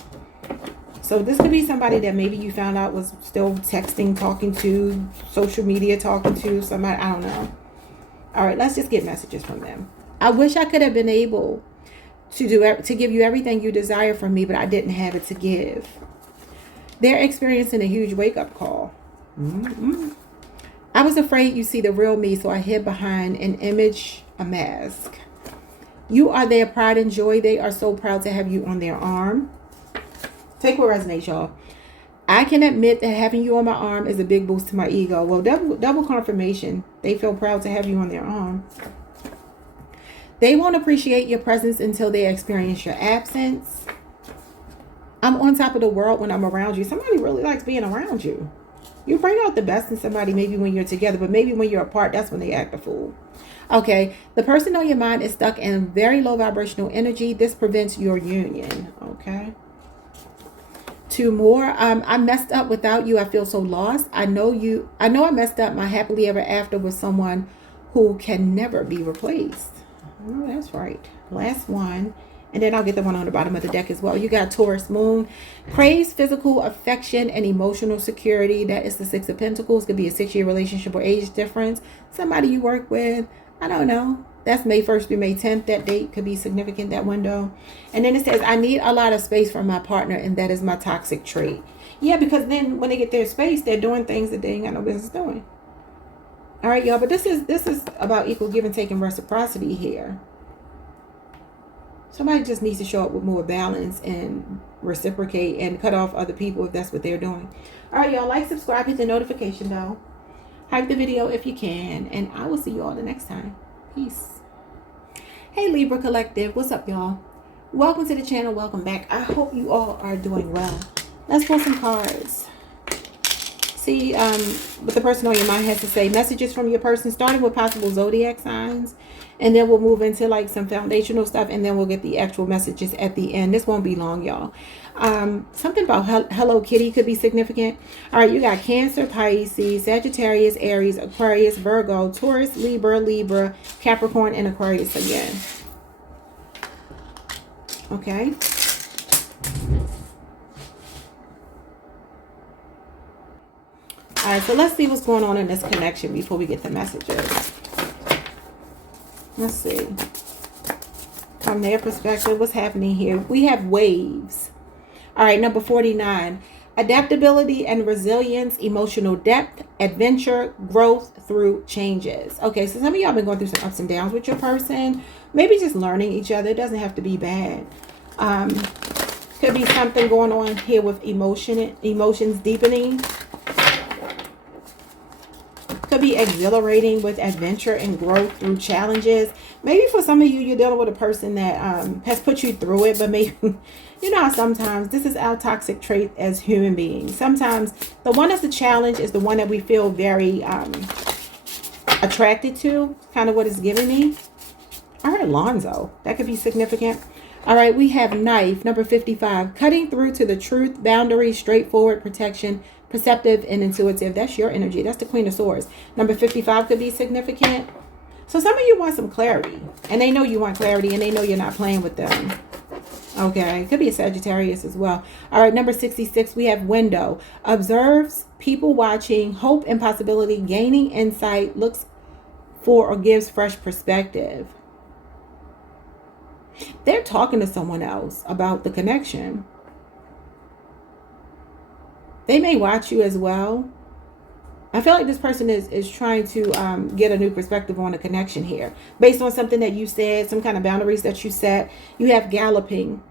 So this could be somebody that maybe you found out was still texting, talking to, social media, talking to somebody. I don't know. All right, let's just get messages from them. I wish I could have been able to give you everything you desire from me, but I didn't have it to give. They're experiencing a huge wake-up call. I was afraid you see the real me, so I hid behind an image, a mask. You are their pride and joy. They are so proud to have you on their arm. Take what resonates, y'all. I can admit that having you on my arm is a big boost to my ego. Well, double confirmation. They feel proud to have you on their arm. They won't appreciate your presence until they experience your absence. I'm on top of the world when I'm around you. Somebody really likes being around you. You bring out the best in somebody maybe when you're together, but maybe when you're apart, that's when they act a fool. Okay, the person on your mind is stuck in very low vibrational energy. This prevents your union. Okay. 2 more. I messed up without you. I feel so lost. I know I messed up. My happily ever after with someone who can never be replaced. Oh, that's right. Last one. And then I'll get the one on the bottom of the deck as well. You got Taurus moon. Craves physical affection and emotional security. That is the 6 of Pentacles. Could be a 6-year relationship or age difference. Somebody you work with. I don't know. That's May 1st through May 10th. That date could be significant, that window. And then it says, I need a lot of space from my partner, and that is my toxic trait. Yeah, because then when they get their space, they're doing things that they ain't got no business doing. All right, y'all. But this is about equal give and take and reciprocity here. Somebody just needs to show up with more balance and reciprocate and cut off other people if that's what they're doing. All right, y'all. Like, subscribe, hit the notification bell. Hype the video if you can. And I will see you all the next time. Peace. Hey, Libra Collective. What's up, y'all? Welcome to the channel. Welcome back. I hope you all are doing well. Let's pull some cards. See what the person on your mind has to say. Messages from your person, starting with possible zodiac signs. And then we'll move into like some foundational stuff. And then we'll get the actual messages at the end. This won't be long, y'all. Something about Hello Kitty could be significant. All right, you got Cancer, Pisces, Sagittarius, Aries, Aquarius, Virgo, Taurus, Libra, Capricorn, and Aquarius again. Okay. All right, so let's see what's going on in this connection before we get the messages. Let's see. From their perspective, what's happening here? We have waves. All right, number 49. Adaptability and resilience, emotional depth, adventure, growth through changes. Okay, so some of y'all been going through some ups and downs with your person. Maybe just learning each other. It doesn't have to be bad. Could be something going on here with emotions deepening. Could be exhilarating with adventure and growth through challenges. Maybe for some of you, you're dealing with a person that has put you through it, but maybe, you know, sometimes this is our toxic trait as human beings. Sometimes the one that's a challenge is the one that we feel very attracted to. Kind of what it's giving me. I heard Alonzo. That could be significant. All right, we have knife, number 55. Cutting through to the truth, boundary, straightforward, protection, perceptive, and intuitive. That's your energy. That's the Queen of Swords. Number 55 could be significant. So some of you want some clarity. And they know you want clarity. And they know you're not playing with them. Okay. Could be a Sagittarius as well. All right. Number 66. We have window. Observes, people watching, hope and possibility, gaining insight, looks for or gives fresh perspective. They're talking to someone else about the connection. They may watch you as well. I feel like this person is trying to get a new perspective on a connection here. Based on something that you said, some kind of boundaries that you set. You have galloping.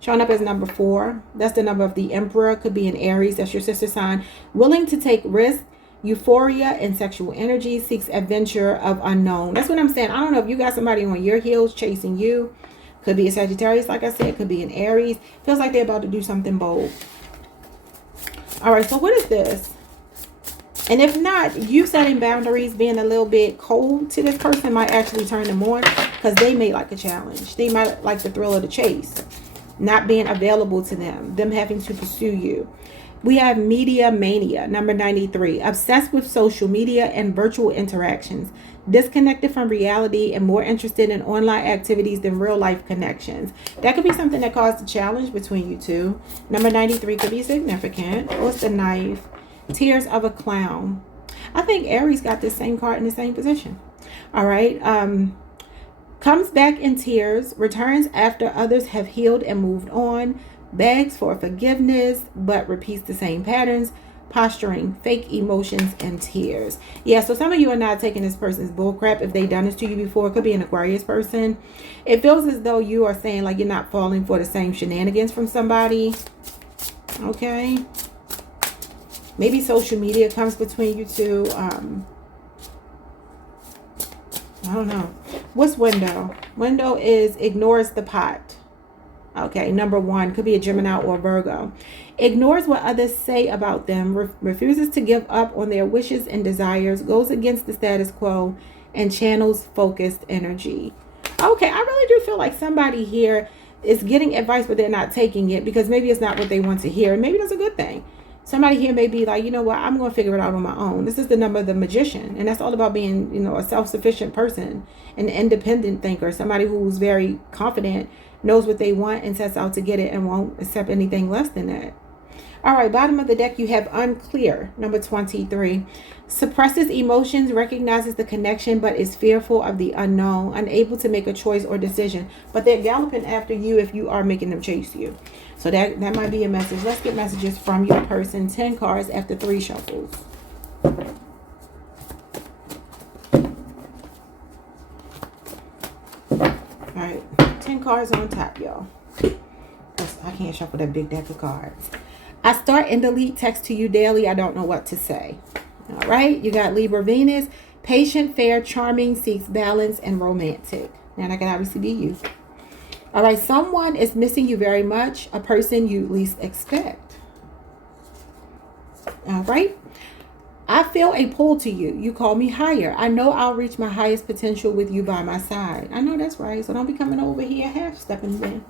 Showing up as number 4. That's the number of the Emperor. Could be an Aries. That's your sister sign. Willing to take risks. Euphoria and sexual energy. Seeks adventure of unknown. That's what I'm saying. I don't know if you got somebody on your heels chasing you. Could be a Sagittarius, like I said. Could be an Aries. Feels like they're about to do something bold. All right, so what is this? And if not, you setting boundaries, being a little bit cold to this person might actually turn them on, because they may like a challenge. They might like the thrill of the chase, not being available to them having to pursue you. We have media mania, number 93. Obsessed with social media and virtual interactions. Disconnected from reality and more interested in online activities than real life connections. That could be something that caused a challenge between you two. Number 93 could be significant. What's the knife? Tears of a clown. I think Aries got this same card in the same position. All right. Comes back in tears, returns after others have healed and moved on, begs for forgiveness, but repeats the same patterns, posturing, fake emotions, and tears. Yeah, so some of you are not taking this person's bullcrap if they've done this to you before. It could be an Aquarius person. It feels as though you are saying like you're not falling for the same shenanigans from somebody. Okay. Maybe social media comes between you two. I don't know. What's window? Window is ignores the pot. Okay, number 1 could be a Gemini or Virgo. Ignores what others say about them, refuses to give up on their wishes and desires, goes against the status quo, and channels focused energy. Okay, I really do feel like somebody here is getting advice, but they're not taking it because maybe it's not what they want to hear. And maybe that's a good thing. Somebody here may be like, you know what, I'm going to figure it out on my own. This is the number of the magician. And that's all about being, you know, a self-sufficient person, an independent thinker, somebody who's very confident, knows what they want and sets out to get it and won't accept anything less than that. All right, bottom of the deck, you have unclear, number 23. Suppresses emotions, recognizes the connection, but is fearful of the unknown, unable to make a choice or decision. But they're galloping after you if you are making them chase you. So that might be a message. Let's get messages from your person. 10 cards after 3 shuffles. All right, 10 cards on top, y'all. I can't shuffle that big deck of cards. I start and delete text to you daily. I don't know what to say. All right, you got Libra Venus. Patient, fair, charming, seeks balance, and romantic. Now that can obviously be you. All right, someone is missing you very much. A person you least expect. All right. I feel a pull to you. You call me higher. I know I'll reach my highest potential with you by my side. I know that's right. So don't be coming over here half-stepping then.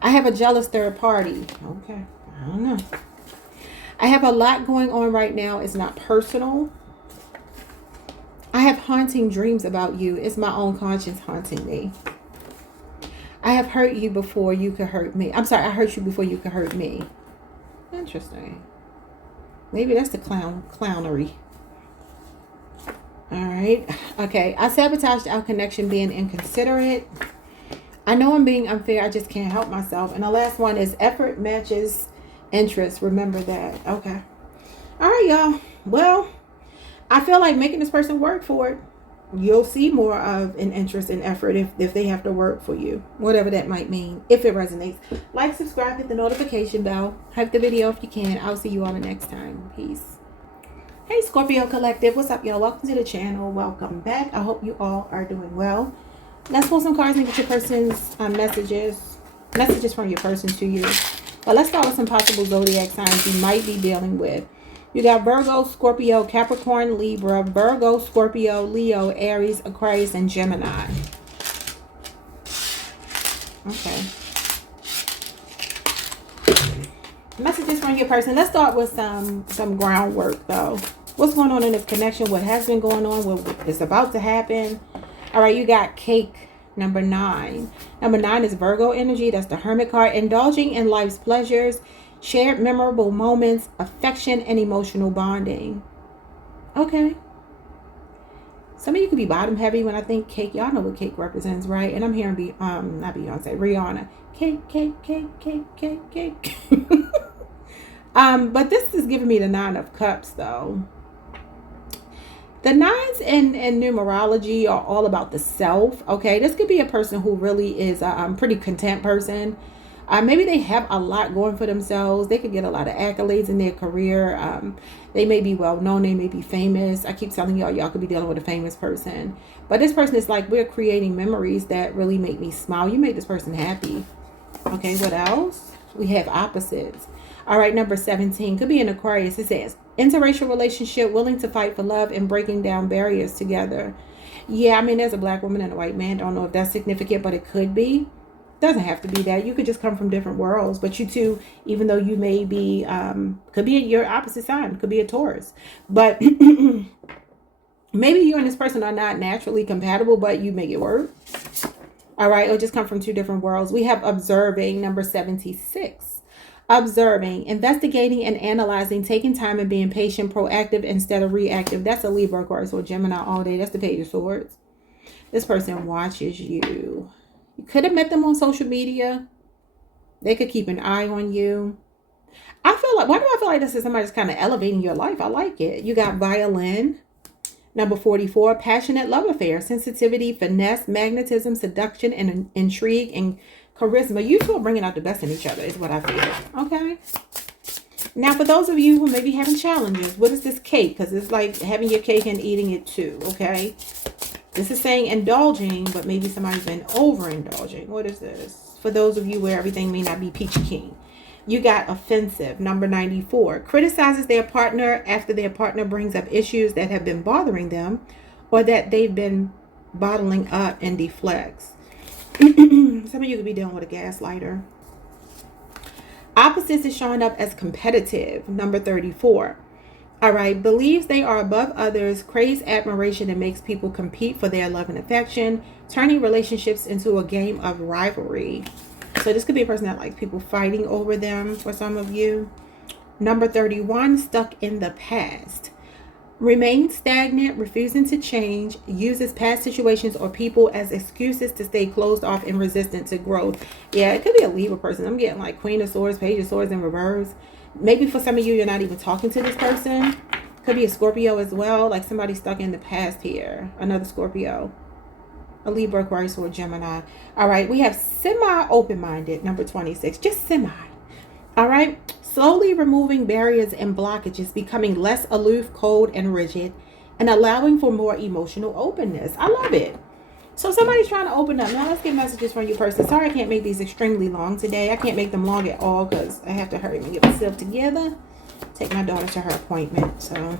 I have a jealous third party. Okay. I don't know. I have a lot going on right now. It's not personal. I have haunting dreams about you. It's my own conscience haunting me. I have hurt you before you could hurt me. I'm sorry, I hurt you before you could hurt me. Interesting. Maybe that's the clownery. All right. Okay. I sabotaged our connection being inconsiderate. I know I'm being unfair. I just can't help myself. And the last one is effort matches interest. Remember that. Okay. All right, y'all. Well, I feel like making this person work for it. You'll see more of an interest and effort if they have to work for you, whatever that might mean, if it resonates. Like, subscribe, hit the notification bell, hype the video if you can. I'll see you all the next time. Peace. Hey, Scorpio Collective, what's up, y'all? Welcome to the channel. Welcome back. I hope you all are doing well. Let's pull some cards and get your person's messages from your person to you. But let's start with some possible zodiac signs you might be dealing with. You got Virgo, Scorpio, Capricorn, Libra, Virgo, Scorpio, Leo, Aries, Aquarius, and Gemini. Okay. Messages from your person. Let's start with some groundwork, though. What's going on in this connection? What has been going on? What is about to happen? All right, you got Cake, number 9. Number 9 is Virgo energy. That's the Hermit card. Indulging in life's pleasures. Shared memorable moments, affection, and emotional bonding. Okay. Some of you could be bottom heavy when I think cake. Y'all know what cake represents, right? And I'm hearing not Beyonce, Rihanna. Cake, cake, cake, cake, cake, cake. But this is giving me the 9 of Cups, though. The 9s in numerology are all about the self. Okay, this could be a person who really is a pretty content person. Maybe they have a lot going for themselves. They could get a lot of accolades in their career. They may be well known. They may be famous. I keep telling y'all could be dealing with a famous person. But this person is like, we're creating memories that really make me smile. You make this person happy. Okay, what else? We have opposites. All right, number 17 could be an Aquarius. It says, interracial relationship, willing to fight for love and breaking down barriers together. Yeah, I mean, there's a black woman and a white man. Don't know if that's significant, but it could be. Doesn't have to be that. You could just come from different worlds. But you two, even though you may be, could be your opposite sign, could be a Taurus. But maybe you and this person are not naturally compatible, but you make it work. All right, or just come from two different worlds. We have observing, number 76. Observing, investigating and analyzing, taking time and being patient, proactive instead of reactive. That's a Libra, Aquarius, or Gemini all day. That's the Page of Swords. This person watches you. You could have met them on social media. They could keep an eye on you. I feel like, why do I feel like this is somebody that's kind of elevating your life? I like it. You got violin. Number 44, passionate love affair, sensitivity, finesse, magnetism, seduction, and intrigue, and charisma. You two are bringing out the best in each other is what I feel. Okay. Now, for those of you who may be having challenges, what is this cake? Because it's like having your cake and eating it too. Okay. This is saying indulging, but maybe somebody's been overindulging. What is this? For those of you where everything may not be peachy keen. You got offensive, number 94. Criticizes their partner after their partner brings up issues that have been bothering them or that they've been bottling up and deflects. Some of you could be dealing with a gaslighter. Opposites is showing up as competitive, number 34. All right, believes they are above others, craves admiration and makes people compete for their love and affection, turning relationships into a game of rivalry. So this could be a person that likes people fighting over them for some of you. Number 31, stuck in the past. Remains stagnant, refusing to change, uses past situations or people as excuses to stay closed off and resistant to growth. Yeah, it could be a Libra person. I'm getting like Queen of Swords, Page of Swords in reverse. Maybe for some of you, you're not even talking to this person. Could be a Scorpio as well, like somebody stuck in the past here. Another Scorpio. A Libra, Aquarius, or Gemini. All right, we have semi-open-minded, number 26. Just semi. All right, slowly removing barriers and blockages, becoming less aloof, cold, and rigid, and allowing for more emotional openness. I love it. So somebody's trying to open up. Now let's get messages from your person. Sorry I can't make these extremely long today. I can't make them long at all because I have to hurry and get myself together. Take my daughter to her appointment. So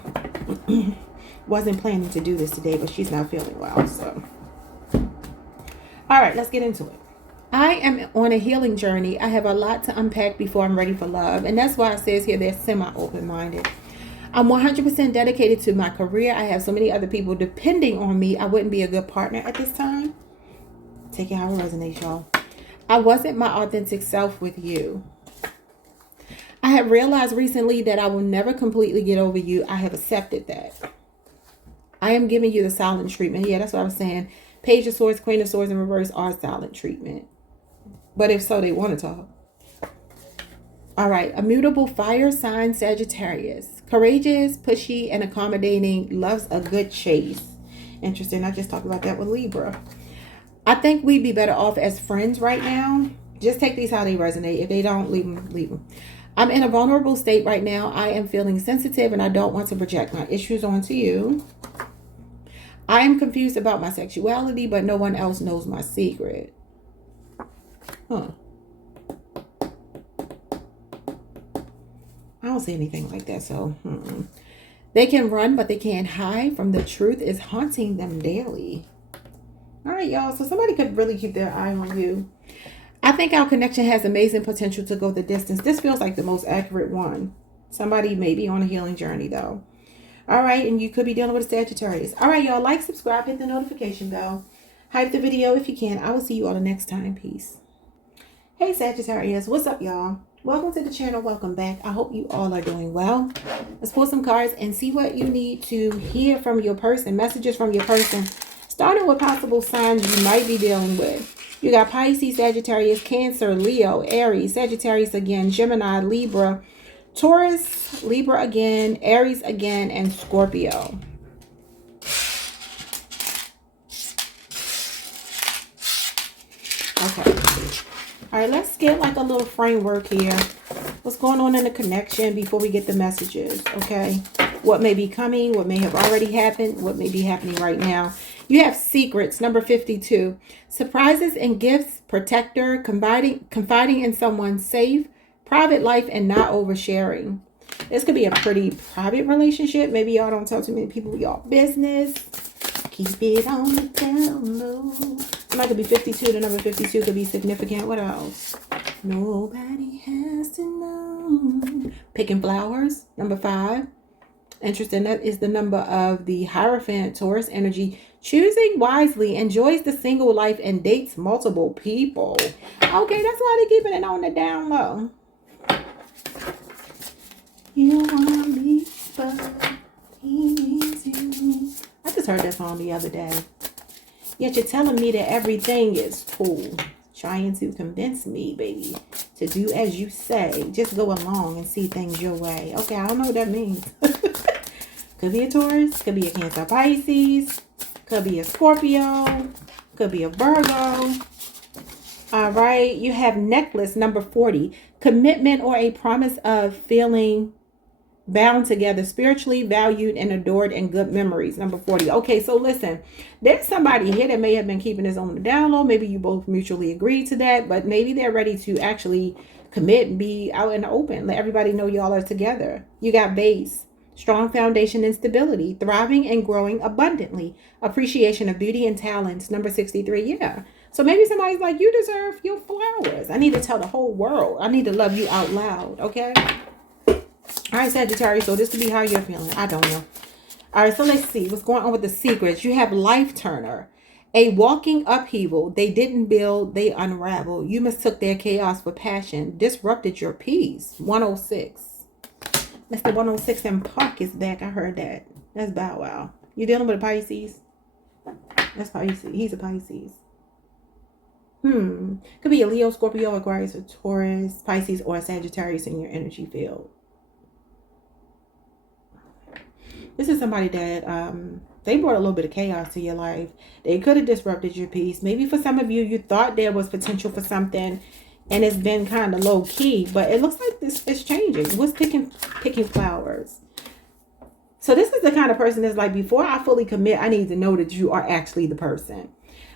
wasn't planning to do this today, but she's not feeling well. So all right, let's get into it. I am on a healing journey. I have a lot to unpack before I'm ready for love. And that's why it says here they're semi-open-minded. I'm 100% dedicated to my career. I have so many other people depending on me. I wouldn't be a good partner at this time. Take it how it resonates, y'all. I wasn't my authentic self with you. I have realized recently that I will never completely get over you. I have accepted that. I am giving you the silent treatment. Yeah, that's what I was saying. Page of Swords, Queen of Swords in reverse are silent treatment. But if so, they want to talk. All right. Immutable fire sign Sagittarius. Courageous, pushy, and accommodating. Loves a good chase. Interesting. I just talked about that with Libra. I think we'd be better off as friends right now. Just take these how they resonate. If they don't, leave them. Leave them. I'm in a vulnerable state right now. I am feeling sensitive and I don't want to project my issues onto you. I am confused about my sexuality, but no one else knows my secret. Huh. I don't see anything like that, so. They can run, but they can't hide from the truth is haunting them daily. All right, y'all. So somebody could really keep their eye on you. I think our connection has amazing potential to go the distance. This feels like the most accurate one. Somebody may be on a healing journey, though. All right, and you could be dealing with a Sagittarius. All right, y'all, like, subscribe, hit the notification bell. Hype the video if you can. I will see you all the next time. Peace. Hey, Sagittarius. What's up, y'all? Welcome to the channel. Welcome back. I hope you all are doing well. Let's pull some cards and see what you need to hear from your person, messages from your person, starting with possible signs you might be dealing with. You got Pisces, Sagittarius, Cancer, Leo, Aries, Sagittarius again, Gemini, Libra, Taurus, Libra again, Aries again, and Scorpio. Okay. All right, let's get like a little framework here. What's going on in the connection before we get the messages, okay? What may be coming, what may have already happened, what may be happening right now. You have secrets, number 52. Surprises and gifts, protector, confiding in someone safe, private life, and not oversharing. This could be a pretty private relationship. Maybe y'all don't tell too many people y'all business. Keep it on the down low. Somebody could be 52. The number 52 could be significant. What else? Nobody has to know. Picking flowers. Number 5. Interesting. That is the number of the Hierophant, Taurus energy. Choosing wisely, enjoys the single life, and dates multiple people. Okay, that's why they're keeping it on the down low. You want me, but he needs you. I just heard that song the other day. Yet you're telling me that everything is cool. Trying to convince me, baby, to do as you say. Just go along and see things your way. Okay, I don't know what that means. Could be a Taurus. Could be a Cancer, Pisces. Could be a Scorpio. Could be a Virgo. All right. You have necklace number 40. Commitment or a promise of feeling bound together, spiritually valued and adored, and good memories. Number 40. Okay, so listen, there's somebody here that may have been keeping this on the down low. Maybe you both mutually agreed to that, but maybe they're ready to actually commit and be out in the open. Let everybody know y'all are together. You got base, strong foundation and stability, thriving and growing abundantly, appreciation of beauty and talents. Number 63. Yeah. So maybe somebody's like, you deserve your flowers. I need to tell the whole world. I need to love you out loud. Okay. All right, Sagittarius, so this could be how you're feeling. I don't know. All right, so let's see what's going on with the secrets. You have life turner, a walking upheaval. They didn't build, they unraveled. You mistook their chaos for passion, disrupted your peace. 106. Mr. 106 and Park is back. I heard that. That's Bow Wow. You dealing with a Pisces? That's Pisces. He's a Pisces. Could be a Leo, Scorpio, Aquarius, or Taurus, Pisces, or a Sagittarius in your energy field. This is somebody that they brought a little bit of chaos to your life. They could have disrupted your peace. Maybe for some of you, you thought there was potential for something, and it's been kind of low key. But it looks like this is changing. What's picking flowers? So this is the kind of person that's like, before I fully commit, I need to know that you are actually the person.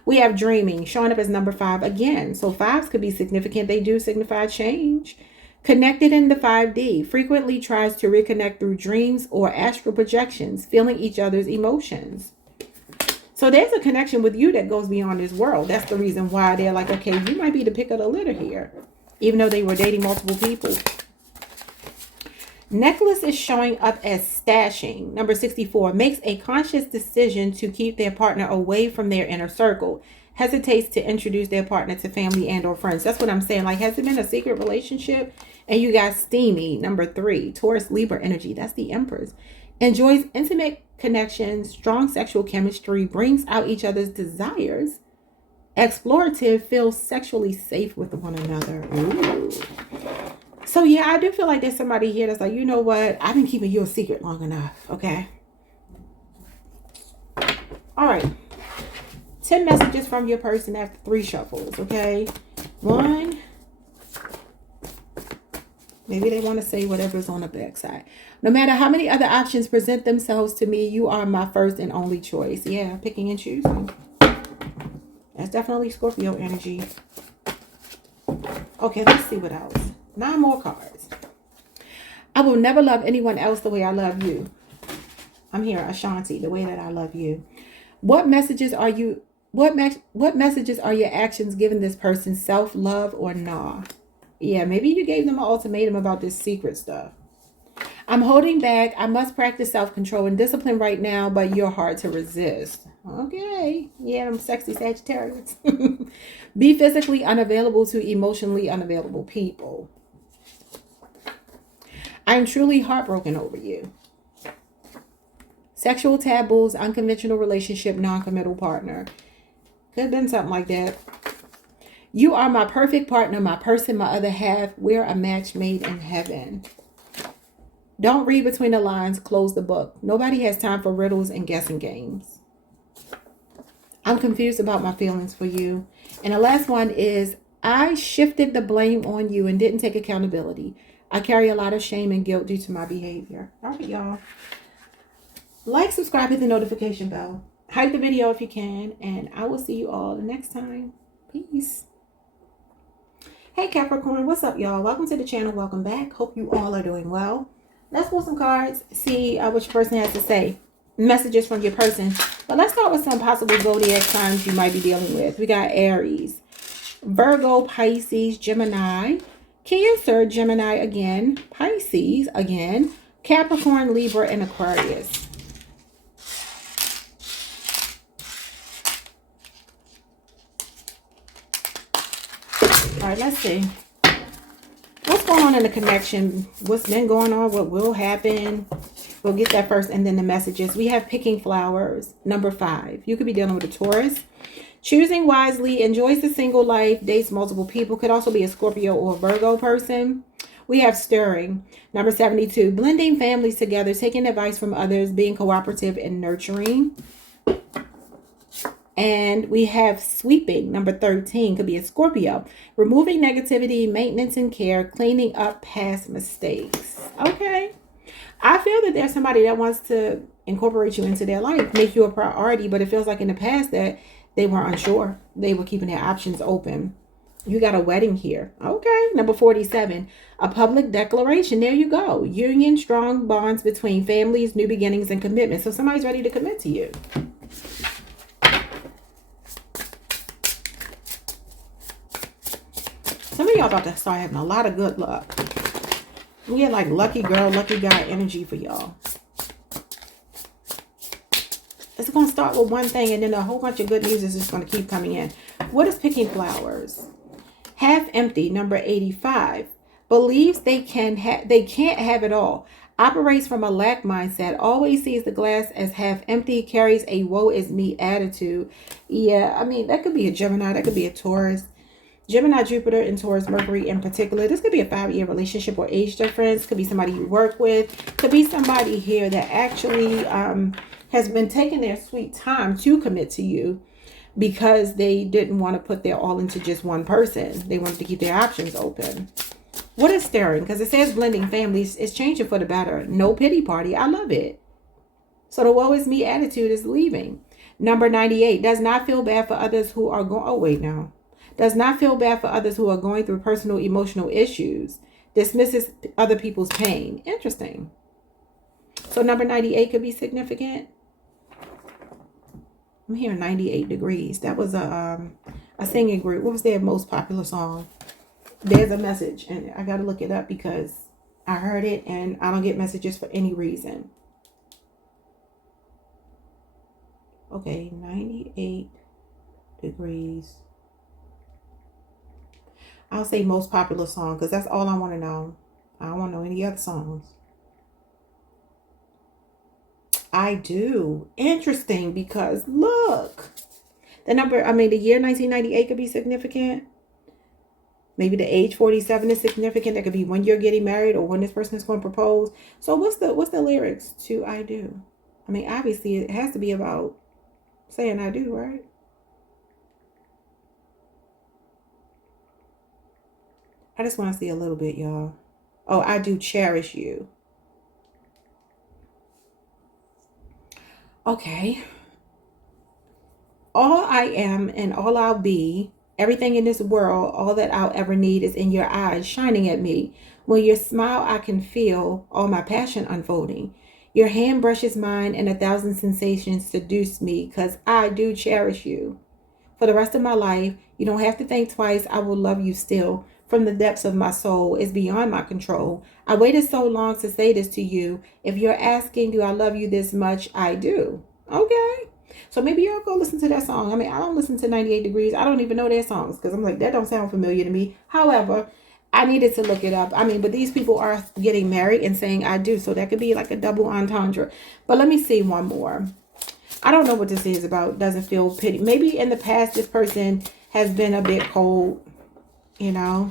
We have dreaming showing up as number 5 again. So 5s could be significant. They do signify change. Connected in the 5D, frequently tries to reconnect through dreams or astral projections, feeling each other's emotions. So there's a connection with you that goes beyond this world. That's the reason why they're like, okay, you might be the pick of the litter here, even though they were dating multiple people. Necklace is showing up as stashing. Number 64, makes a conscious decision to keep their partner away from their inner circle. Hesitates to introduce their partner to family and or friends. That's what I'm saying. Like, has it been a secret relationship? And you got steamy. Number 3, Taurus, Libra energy. That's the Empress. Enjoys intimate connections, strong sexual chemistry, brings out each other's desires. Explorative, feels sexually safe with one another. Ooh. So yeah, I do feel like there's somebody here that's like, you know what? I've been keeping you a secret long enough. Okay. All right. 10 messages from your person after 3 shuffles, okay? 1. Maybe they want to say whatever's on the backside. No matter how many other options present themselves to me, you are my first and only choice. Yeah, picking and choosing. That's definitely Scorpio energy. Okay, let's see what else. 9 more cards. I will never love anyone else the way I love you. I'm here, Ashanti, the way that I love you. What messages are you... What messages are your actions giving this person, self-love or nah? Yeah, maybe you gave them an ultimatum about this secret stuff. I'm holding back. I must practice self-control and discipline right now, but you're hard to resist. Okay. Yeah, I'm sexy Sagittarius. Be physically unavailable to emotionally unavailable people. I'm truly heartbroken over you. Sexual taboos, unconventional relationship, non-committal partner. Could have been something like that. You are my perfect partner, my person, my other half. We're a match made in heaven. Don't read between the lines. Close the book. Nobody has time for riddles and guessing games. I'm confused about my feelings for you. And the last one is, I shifted the blame on you and didn't take accountability. I carry a lot of shame and guilt due to my behavior. All right, y'all. Like, subscribe, hit the notification bell. Hype the video if you can, and I will see you all the next time. Peace. Hey Capricorn, what's up, y'all? Welcome to the channel. Welcome back. Hope you all are doing well. Let's pull some cards, see what your person has to say. messages from your person. But let's start with some possible zodiac signs you might be dealing with. We got Aries, Virgo, Pisces, Gemini, Cancer, Gemini again, Pisces again, Capricorn, Libra, and Aquarius. All right, let's see. What's going on in the connection? What's been going on? What will happen? We'll get that first, and then the messages. We have picking flowers, number 5. You could be dealing with a Taurus. Choosing wisely, enjoys the single life, dates multiple people. Could also be a Scorpio or a Virgo person. We have stirring, number 72. Blending families together, taking advice from others, being cooperative and nurturing. And we have sweeping, number 13. Could be a Scorpio. Removing negativity, maintenance and care, cleaning up past mistakes. Okay. I feel that there's somebody that wants to incorporate you into their life, make you a priority, but it feels like in the past that they were unsure. They were keeping their options open. You got a wedding here. Okay. Number 47, a public declaration. There you go. Union, strong bonds between families, new beginnings, and commitment. So somebody's ready to commit to you. Some of y'all about to start having a lot of good luck. We get like lucky girl, lucky guy energy for y'all. It's going to start with one thing, and then a whole bunch of good news is just going to keep coming in. What is picking flowers? Half empty, number 85. Believes they can't have it all. Operates from a lack mindset. Always sees the glass as half empty. Carries a woe is me attitude. Yeah, I mean, that could be a Gemini. That could be a Taurus. Gemini, Jupiter, and Taurus, Mercury in particular. This could be a 5-year relationship or age difference. Could be somebody you work with. Could be somebody here that actually has been taking their sweet time to commit to you because they didn't want to put their all into just one person. They wanted to keep their options open. What is stirring? Because it says blending families. It's changing for the better. No pity party. I love it. So the woe is me attitude is leaving. Number 98. Does not feel bad for others who are going... Oh, wait, now. Does not feel bad for others who are going through personal emotional issues. Dismisses other people's pain. Interesting. So number 98 could be significant. I'm hearing 98 degrees. That was a singing group. What was their most popular song? There's a message, and I got to look it up because I heard it, and I don't get messages for any reason. Okay, 98 degrees. I'll say most popular song because that's all I want to know. I don't want to know any other songs. I do. Interesting, because look. The year 1998 could be significant. Maybe the age 47 is significant. That could be when you're getting married or when this person is going to propose. So what's the lyrics to I do? I mean, obviously it has to be about saying I do, right? I just want to see a little bit, y'all. Oh, I do cherish you. Okay. All I am and all I'll be, everything in this world, all that I'll ever need is in your eyes shining at me. When you smile, I can feel all my passion unfolding. Your hand brushes mine and 1,000 sensations seduce me because I do cherish you. For the rest of my life, you don't have to think twice. I will love you still. From the depths of my soul is beyond my control. I waited so long to say this to you. If you're asking, do I love you this much? I do. Okay. So maybe y'all go listen to that song. I mean, I don't listen to 98 Degrees. I don't even know their songs because I'm like, that don't sound familiar to me. However, I needed to look it up. I mean, but these people are getting married and saying I do. So that could be like a double entendre. But let me see one more. I don't know what this is about. Doesn't feel pity. Maybe in the past, this person has been a bit cold. You know.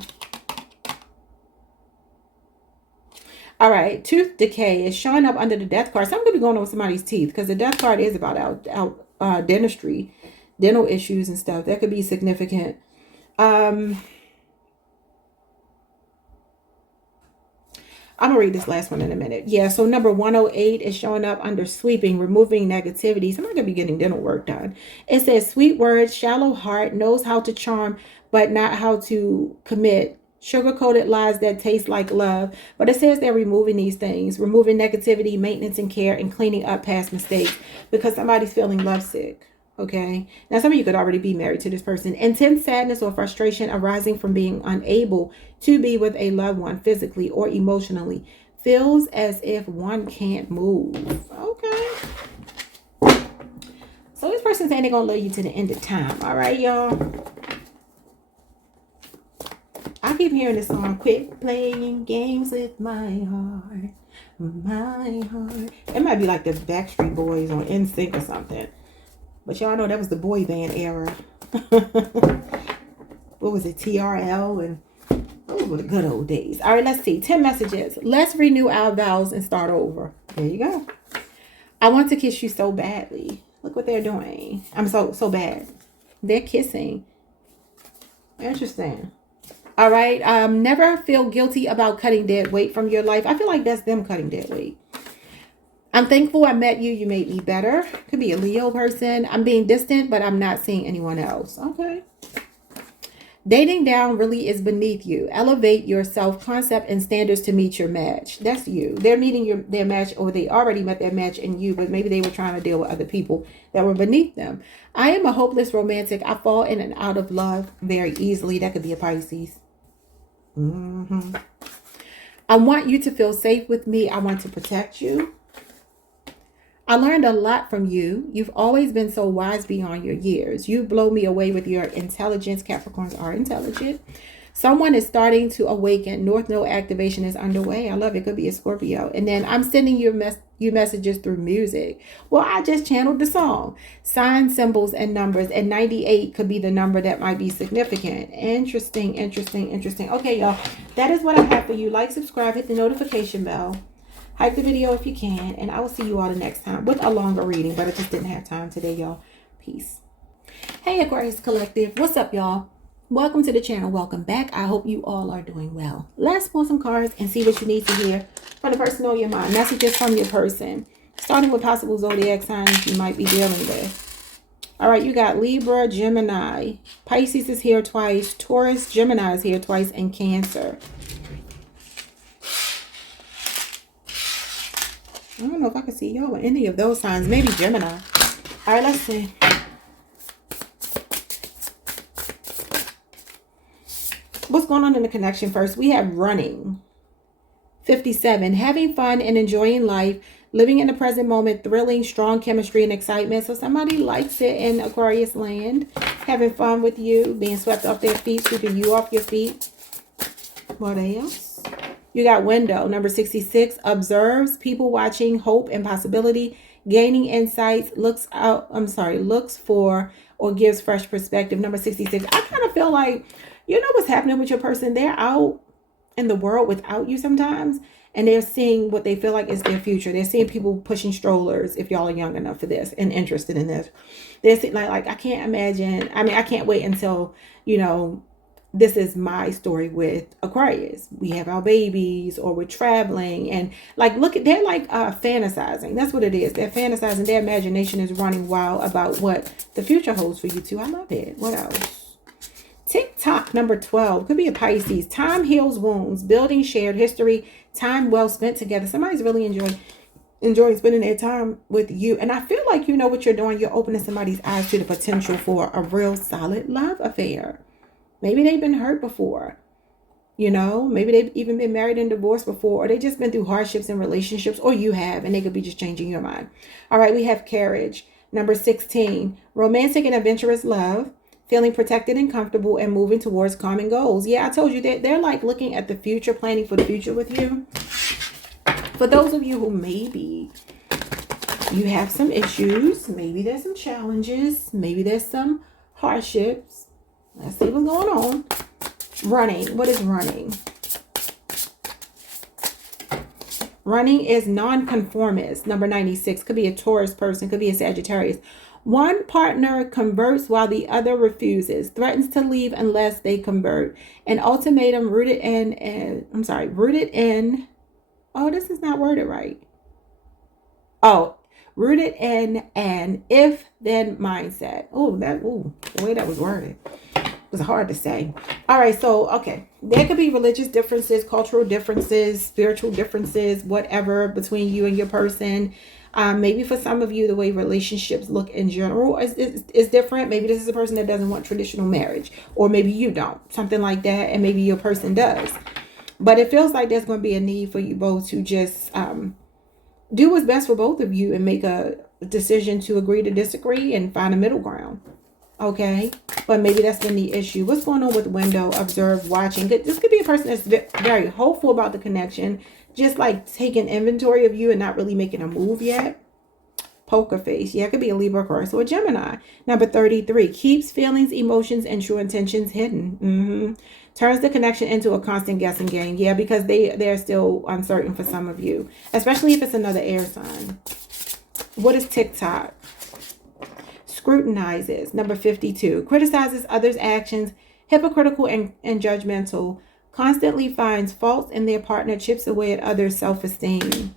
All right. Tooth decay is showing up under the death card. Something could be going on with somebody's teeth because the death card is about dentistry, dental issues and stuff. That could be significant. I'm going to read this last one in a minute. Yeah, so number 108 is showing up under sleeping, removing negativity. Somebody could be getting dental work done. It says, sweet words, shallow heart, knows how to charm, but not how to commit. sugar-coated lies that taste like love. But it says they're removing these things, removing negativity, maintenance and care, and cleaning up past mistakes because somebody's feeling lovesick. Okay. Now, some of you could already be married to this person. Intense sadness or frustration arising from being unable to be with a loved one physically or emotionally. Feels as if one can't move. Okay. So this person saying they're going to love you to the end of time. All right, y'all. I keep hearing this song, quit playing games with my heart, my heart. It might be like the Backstreet Boys on NSYNC or something. But y'all know that was the boy band era. What was it, TRL? And those were the good old days. All right, let's see. 10 messages. Let's renew our vows and start over. There you go. I want to kiss you so badly. Look what they're doing. I'm so bad. They're kissing. Interesting. All right. Never feel guilty about cutting dead weight from your life. I feel like that's them cutting dead weight. I'm thankful I met you. You made me better. Could be a Leo person. I'm being distant, but I'm not seeing anyone else. Okay. Dating down really is beneath you. Elevate your self-concept and standards to meet your match. That's you. They're meeting their match, or they already met their match in you, but maybe they were trying to deal with other people that were beneath them. I am a hopeless romantic. I fall in and out of love very easily. That could be a Pisces. I want you to feel safe with me. I want to protect you. I learned a lot from you. You've always been so wise beyond your years. You blow me away with your intelligence. Capricorns are intelligent. Someone is starting to awaken. North Node activation is underway. I love it. Could be a Scorpio. And then I'm sending you messages through music. Well, I just channeled the song. Signs, symbols, and numbers. And 98 could be the number that might be significant. Interesting, interesting, interesting. Okay, y'all. That is what I have for you. Like, subscribe, hit the notification bell. Hype the video if you can, and I will see you all the next time with a longer reading, but I just didn't have time today, y'all. Peace. Hey, Aquarius Collective. What's up, y'all? Welcome to the channel. Welcome back. I hope you all are doing well. Let's pull some cards and see what you need to hear from the person on your mind. Messages from your person, starting with possible zodiac signs you might be dealing with. All right, you got Libra, Gemini. Pisces is here twice. Taurus, Gemini is here twice, and Cancer. I don't know if I can see y'all with any of those signs. Maybe Gemini. All right, let's see. What's going on in the connection first? We have running. 57. Having fun and enjoying life. Living in the present moment. Thrilling, strong chemistry and excitement. So somebody likes it in Aquarius land. Having fun with you. Being swept off their feet. Sweeping you off your feet. What else? You got window, number 66, observes, people watching, hope and possibility, gaining insights, looks for or gives fresh perspective. Number 66, I kind of feel like, you know what's happening with your person? They're out in the world without you sometimes, and they're seeing what they feel like is their future. They're seeing people pushing strollers, if y'all are young enough for this and interested in this. They're seeing, like I can't imagine, I can't wait until, this is my story with Aquarius. We have our babies, or we're traveling, and they're like fantasizing. That's what it is. They're fantasizing. Their imagination is running wild about what the future holds for you too. I love it. What else? TikTok, number 12, could be a Pisces. Time heals wounds, building shared history, time well spent together. Somebody's really enjoying spending their time with you. And I feel like you know what you're doing. You're opening somebody's eyes to the potential for a real solid love affair. Maybe they've been hurt before, maybe they've even been married and divorced before, or they just been through hardships in relationships, or you have, and they could be just changing your mind. All right, we have carriage, number 16, romantic and adventurous love, feeling protected and comfortable, and moving towards common goals. Yeah, I told you that they're like looking at the future, planning for the future with you. For those of you who maybe you have some issues, maybe there's some challenges, maybe there's some hardships. Let's see what's going on. Running. What is running? Running is nonconformist. Number 96. Could be a Taurus person. Could be a Sagittarius. One partner converts while the other refuses. Threatens to leave unless they convert. An ultimatum rooted in. Oh, this is not worded right. Oh, rooted in an if-then mindset. The way that was worded. It's hard to say. All right, so, okay. There could be religious differences, cultural differences, spiritual differences, whatever, between you and your person. Maybe for some of you, the way relationships look in general is different. Maybe this is a person that doesn't want traditional marriage, or maybe you don't, something like that, and maybe your person does. But it feels like there's going to be a need for you both to just do what's best for both of you and make a decision to agree to disagree and find a middle ground. Okay, but maybe that's been the issue. What's going on with window, observe, watching? This could be a person that's very hopeful about the connection, just like taking inventory of you and not really making a move yet. Poker face. Yeah, it could be a Libra, Aquarius, or a Gemini. Number 33, keeps feelings, emotions, and true intentions hidden. Turns the connection into a constant guessing game. Yeah, because they're still uncertain for some of you, especially if it's another air sign. What is TikTok? Scrutinizes. Number 52, criticizes others' actions, hypocritical and judgmental, constantly finds faults in their partner, chips away at others' self-esteem.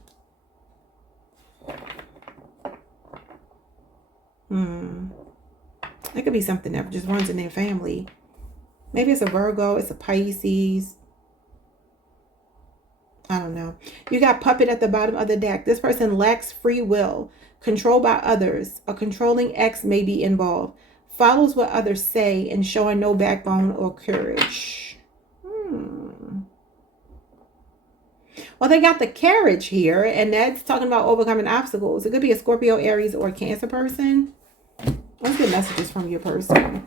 It could be something that just runs in their family. Maybe it's a Virgo, it's a Pisces. I don't know. You got puppet at the bottom of the deck. This person lacks free will, controlled by others. A controlling ex may be involved. Follows what others say and showing no backbone or courage. Well, they got the carriage here, and that's talking about overcoming obstacles. It could be a Scorpio, Aries, or Cancer person. Let's get messages from your person.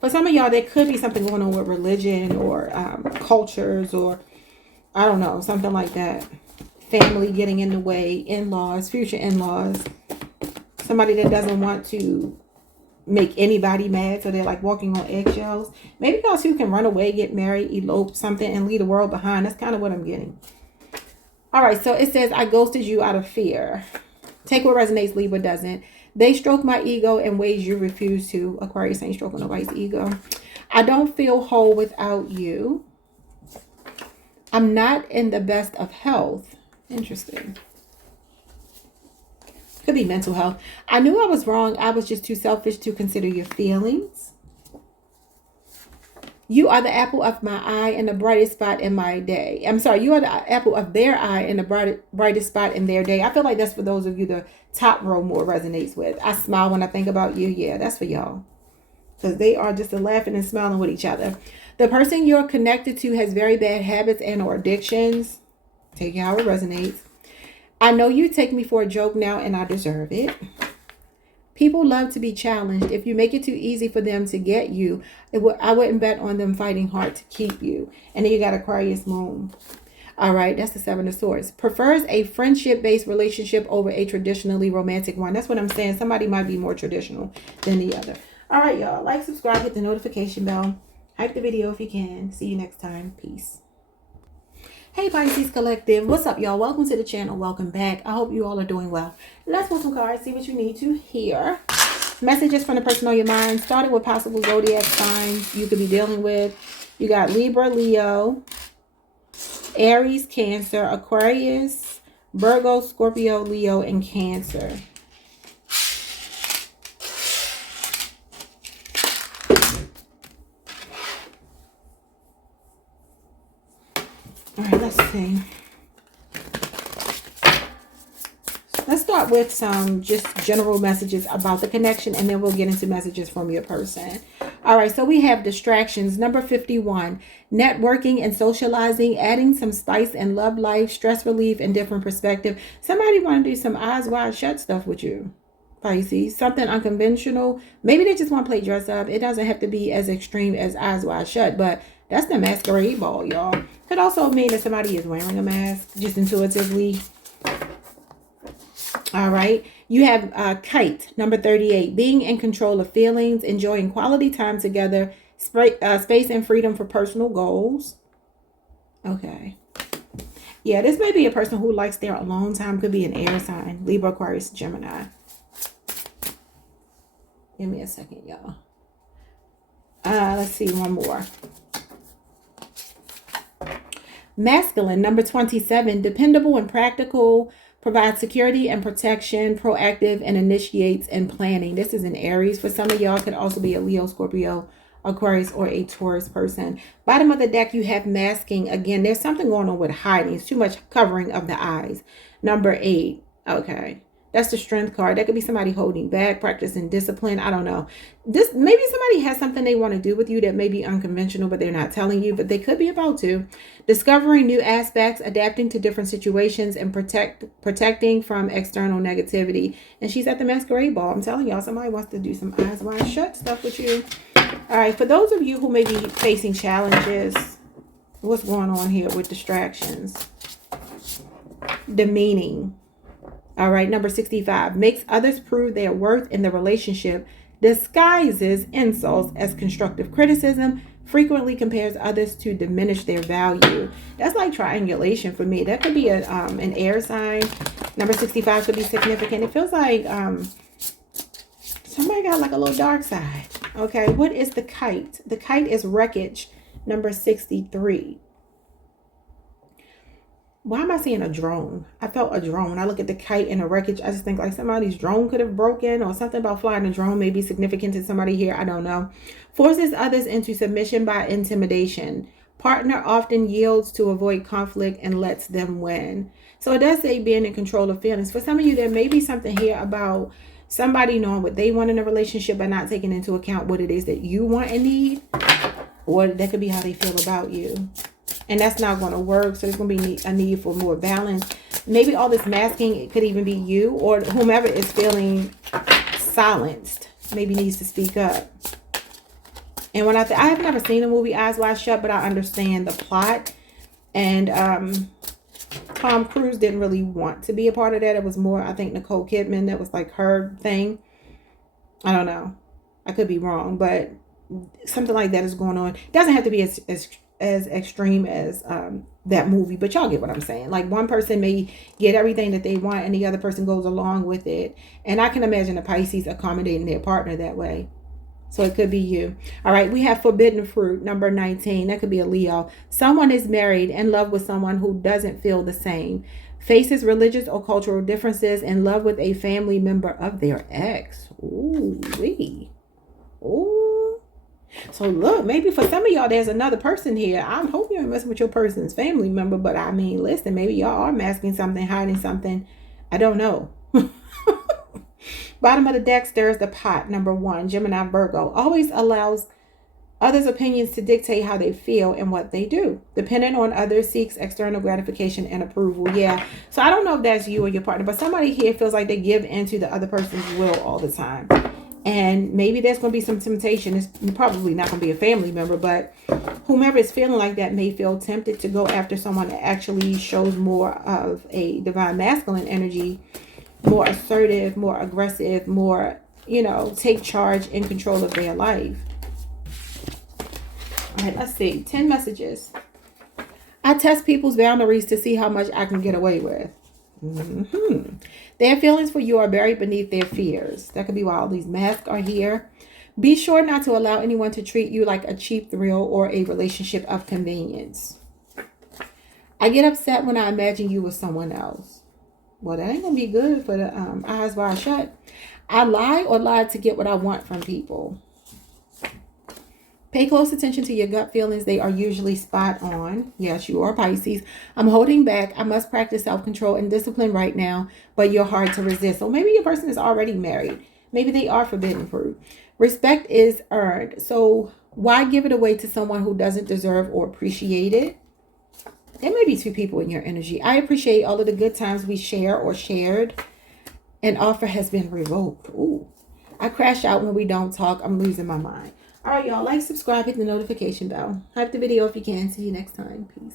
For some of y'all, there could be something going on with religion or cultures, or I don't know, something like that. Family getting in the way, in-laws, future in-laws. Somebody that doesn't want to make anybody mad, so they're like walking on eggshells. Maybe y'all two can run away, get married, elope, something, and leave the world behind. That's kind of what I'm getting. All right, so it says, I ghosted you out of fear. Take what resonates, leave what doesn't. They stroke my ego in ways you refuse to. Aquarius ain't stroking nobody's ego. I don't feel whole without you. I'm not in the best of health. Interesting. Could be mental health. I knew I was wrong. I was just too selfish to consider your feelings. You are the apple of my eye and the brightest spot in my day. I'm sorry. You are the apple of their eye and the brightest spot in their day. I feel like that's for those of you the top row more resonates with. I smile when I think about you. Yeah, that's for y'all. Because they are just laughing and smiling with each other. The person you're connected to has very bad habits and or addictions. Take it how it resonates. I know you take me for a joke now and I deserve it. People love to be challenged. If you make it too easy for them to get you, I wouldn't bet on them fighting hard to keep you. And then you got Aquarius moon. All right, that's the Seven of Swords. Prefers a friendship-based relationship over a traditionally romantic one. That's what I'm saying. Somebody might be more traditional than the other. All right, y'all. Like, subscribe, hit the notification bell. Hype the video if you can. See you next time. Peace. Hey Pisces Collective, what's up y'all? Welcome to the channel. Welcome back. I hope you all are doing well. Let's pull some cards, see what you need to hear. Messages from the person on your mind, starting with possible zodiac signs you could be dealing with. You got Libra, Leo, Aries, Cancer, Aquarius, Virgo, Scorpio, Leo, and Cancer. All right, let's see. Let's start with some just general messages about the connection, and then we'll get into messages from your person. All right, so we have distractions. Number 51, networking and socializing, adding some spice and love life, stress relief, and different perspective. Somebody want to do some eyes wide shut stuff with you, Pisces. Something unconventional. Maybe they just want to play dress up. It doesn't have to be as extreme as eyes wide shut, but that's the masquerade ball, y'all. Could also mean that somebody is wearing a mask, just intuitively. All right. You have Kite, number 38. Being in control of feelings, enjoying quality time together, space and freedom for personal goals. Okay. Yeah, this may be a person who likes their alone time. Could be an air sign. Libra, Aquarius, Gemini. Give me a second, y'all. Let's see, one more. Masculine, number 27, dependable and practical, provides security and protection, proactive and initiates and planning. This is an Aries. For some of y'all, could also be a Leo, Scorpio, Aquarius, or a Taurus person. Bottom of the deck, you have masking. Again, there's something going on with hiding. It's too much covering of the eyes. Number 8. Okay. That's the Strength card. That could be somebody holding back, practicing discipline. I don't know. This maybe somebody has something they want to do with you that may be unconventional, but they're not telling you, but they could be about to. Discovering new aspects, adapting to different situations, and protecting from external negativity. And she's at the masquerade ball. I'm telling y'all, somebody wants to do some eyes wide shut stuff with you. All right, for those of you who may be facing challenges, what's going on here with distractions? Demeaning. All right, number 65. Makes others prove their worth in the relationship. Disguises insults as constructive criticism. Frequently compares others to diminish their value. That's like triangulation for me. That could be an air sign. Number 65 could be significant. It feels like somebody got like a little dark side. Okay, what is the kite? The kite is wreckage. Number 63. Why am I seeing a drone? I felt a drone. I look at the kite and the wreckage. I just think like somebody's drone could have broken, or something about flying a drone may be significant to somebody here. I don't know. Forces others into submission by intimidation. Partner often yields to avoid conflict and lets them win. So it does say being in control of feelings. For some of you, there may be something here about somebody knowing what they want in a relationship but not taking into account what it is that you want and need. Or that could be how they feel about you. And that's not going to work. So there's going to be a need for more balance. Maybe all this masking, it could even be you or whomever is feeling silenced. Maybe needs to speak up. And when I have never seen the movie Eyes Wide Shut, but I understand the plot. And Tom Cruise didn't really want to be a part of that. It was more, I think, Nicole Kidman. That was like her thing. I don't know. I could be wrong, but something like that is going on. It doesn't have to be as extreme as that movie, but y'all get what I'm saying. Like one person may get everything that they want and the other person goes along with it. And I can imagine a Pisces accommodating their partner that way. So it could be you. All right, we have forbidden fruit, number 19. That could be a Leo. Someone is married in love with someone who doesn't feel the same. Faces religious or cultural differences, in love with a family member of their ex. Ooh, wee. Ooh. So look, maybe for some of y'all, there's another person here. I hope you ain't messing with your person's family member. But I mean, listen, maybe y'all are masking something, hiding something. I don't know. Bottom of the deck stirs the pot. Number 1, Gemini, Virgo. Always allows others' opinions to dictate how they feel and what they do. Dependent on others, seeks external gratification and approval. Yeah. So I don't know if that's you or your partner, but somebody here feels like they give into the other person's will all the time. And maybe there's going to be some temptation. It's probably not going to be a family member, but whomever is feeling like that may feel tempted to go after someone that actually shows more of a divine masculine energy, more assertive, more aggressive, more, take charge and control of their life. All right, let's see. 10 messages. I test people's boundaries to see how much I can get away with. Their feelings for you are buried beneath their fears. That could be why all these masks are here. Be sure not to allow anyone to treat you like a cheap thrill or a relationship of convenience. I get upset when I imagine you with someone else. Well, that ain't going to be good for the eyes wide shut. I lie to get what I want from people. Pay close attention to your gut feelings. They are usually spot on. Yes, you are Pisces. I'm holding back. I must practice self-control and discipline right now, but you're hard to resist. So maybe your person is already married. Maybe they are forbidden fruit. Respect is earned. So why give it away to someone who doesn't deserve or appreciate it? There may be 2 people in your energy. I appreciate all of the good times we share or shared. An offer has been revoked. Ooh. I crash out when we don't talk. I'm losing my mind. All right, y'all. Like, subscribe, hit the notification bell. Hype the video if you can. See you next time. Peace.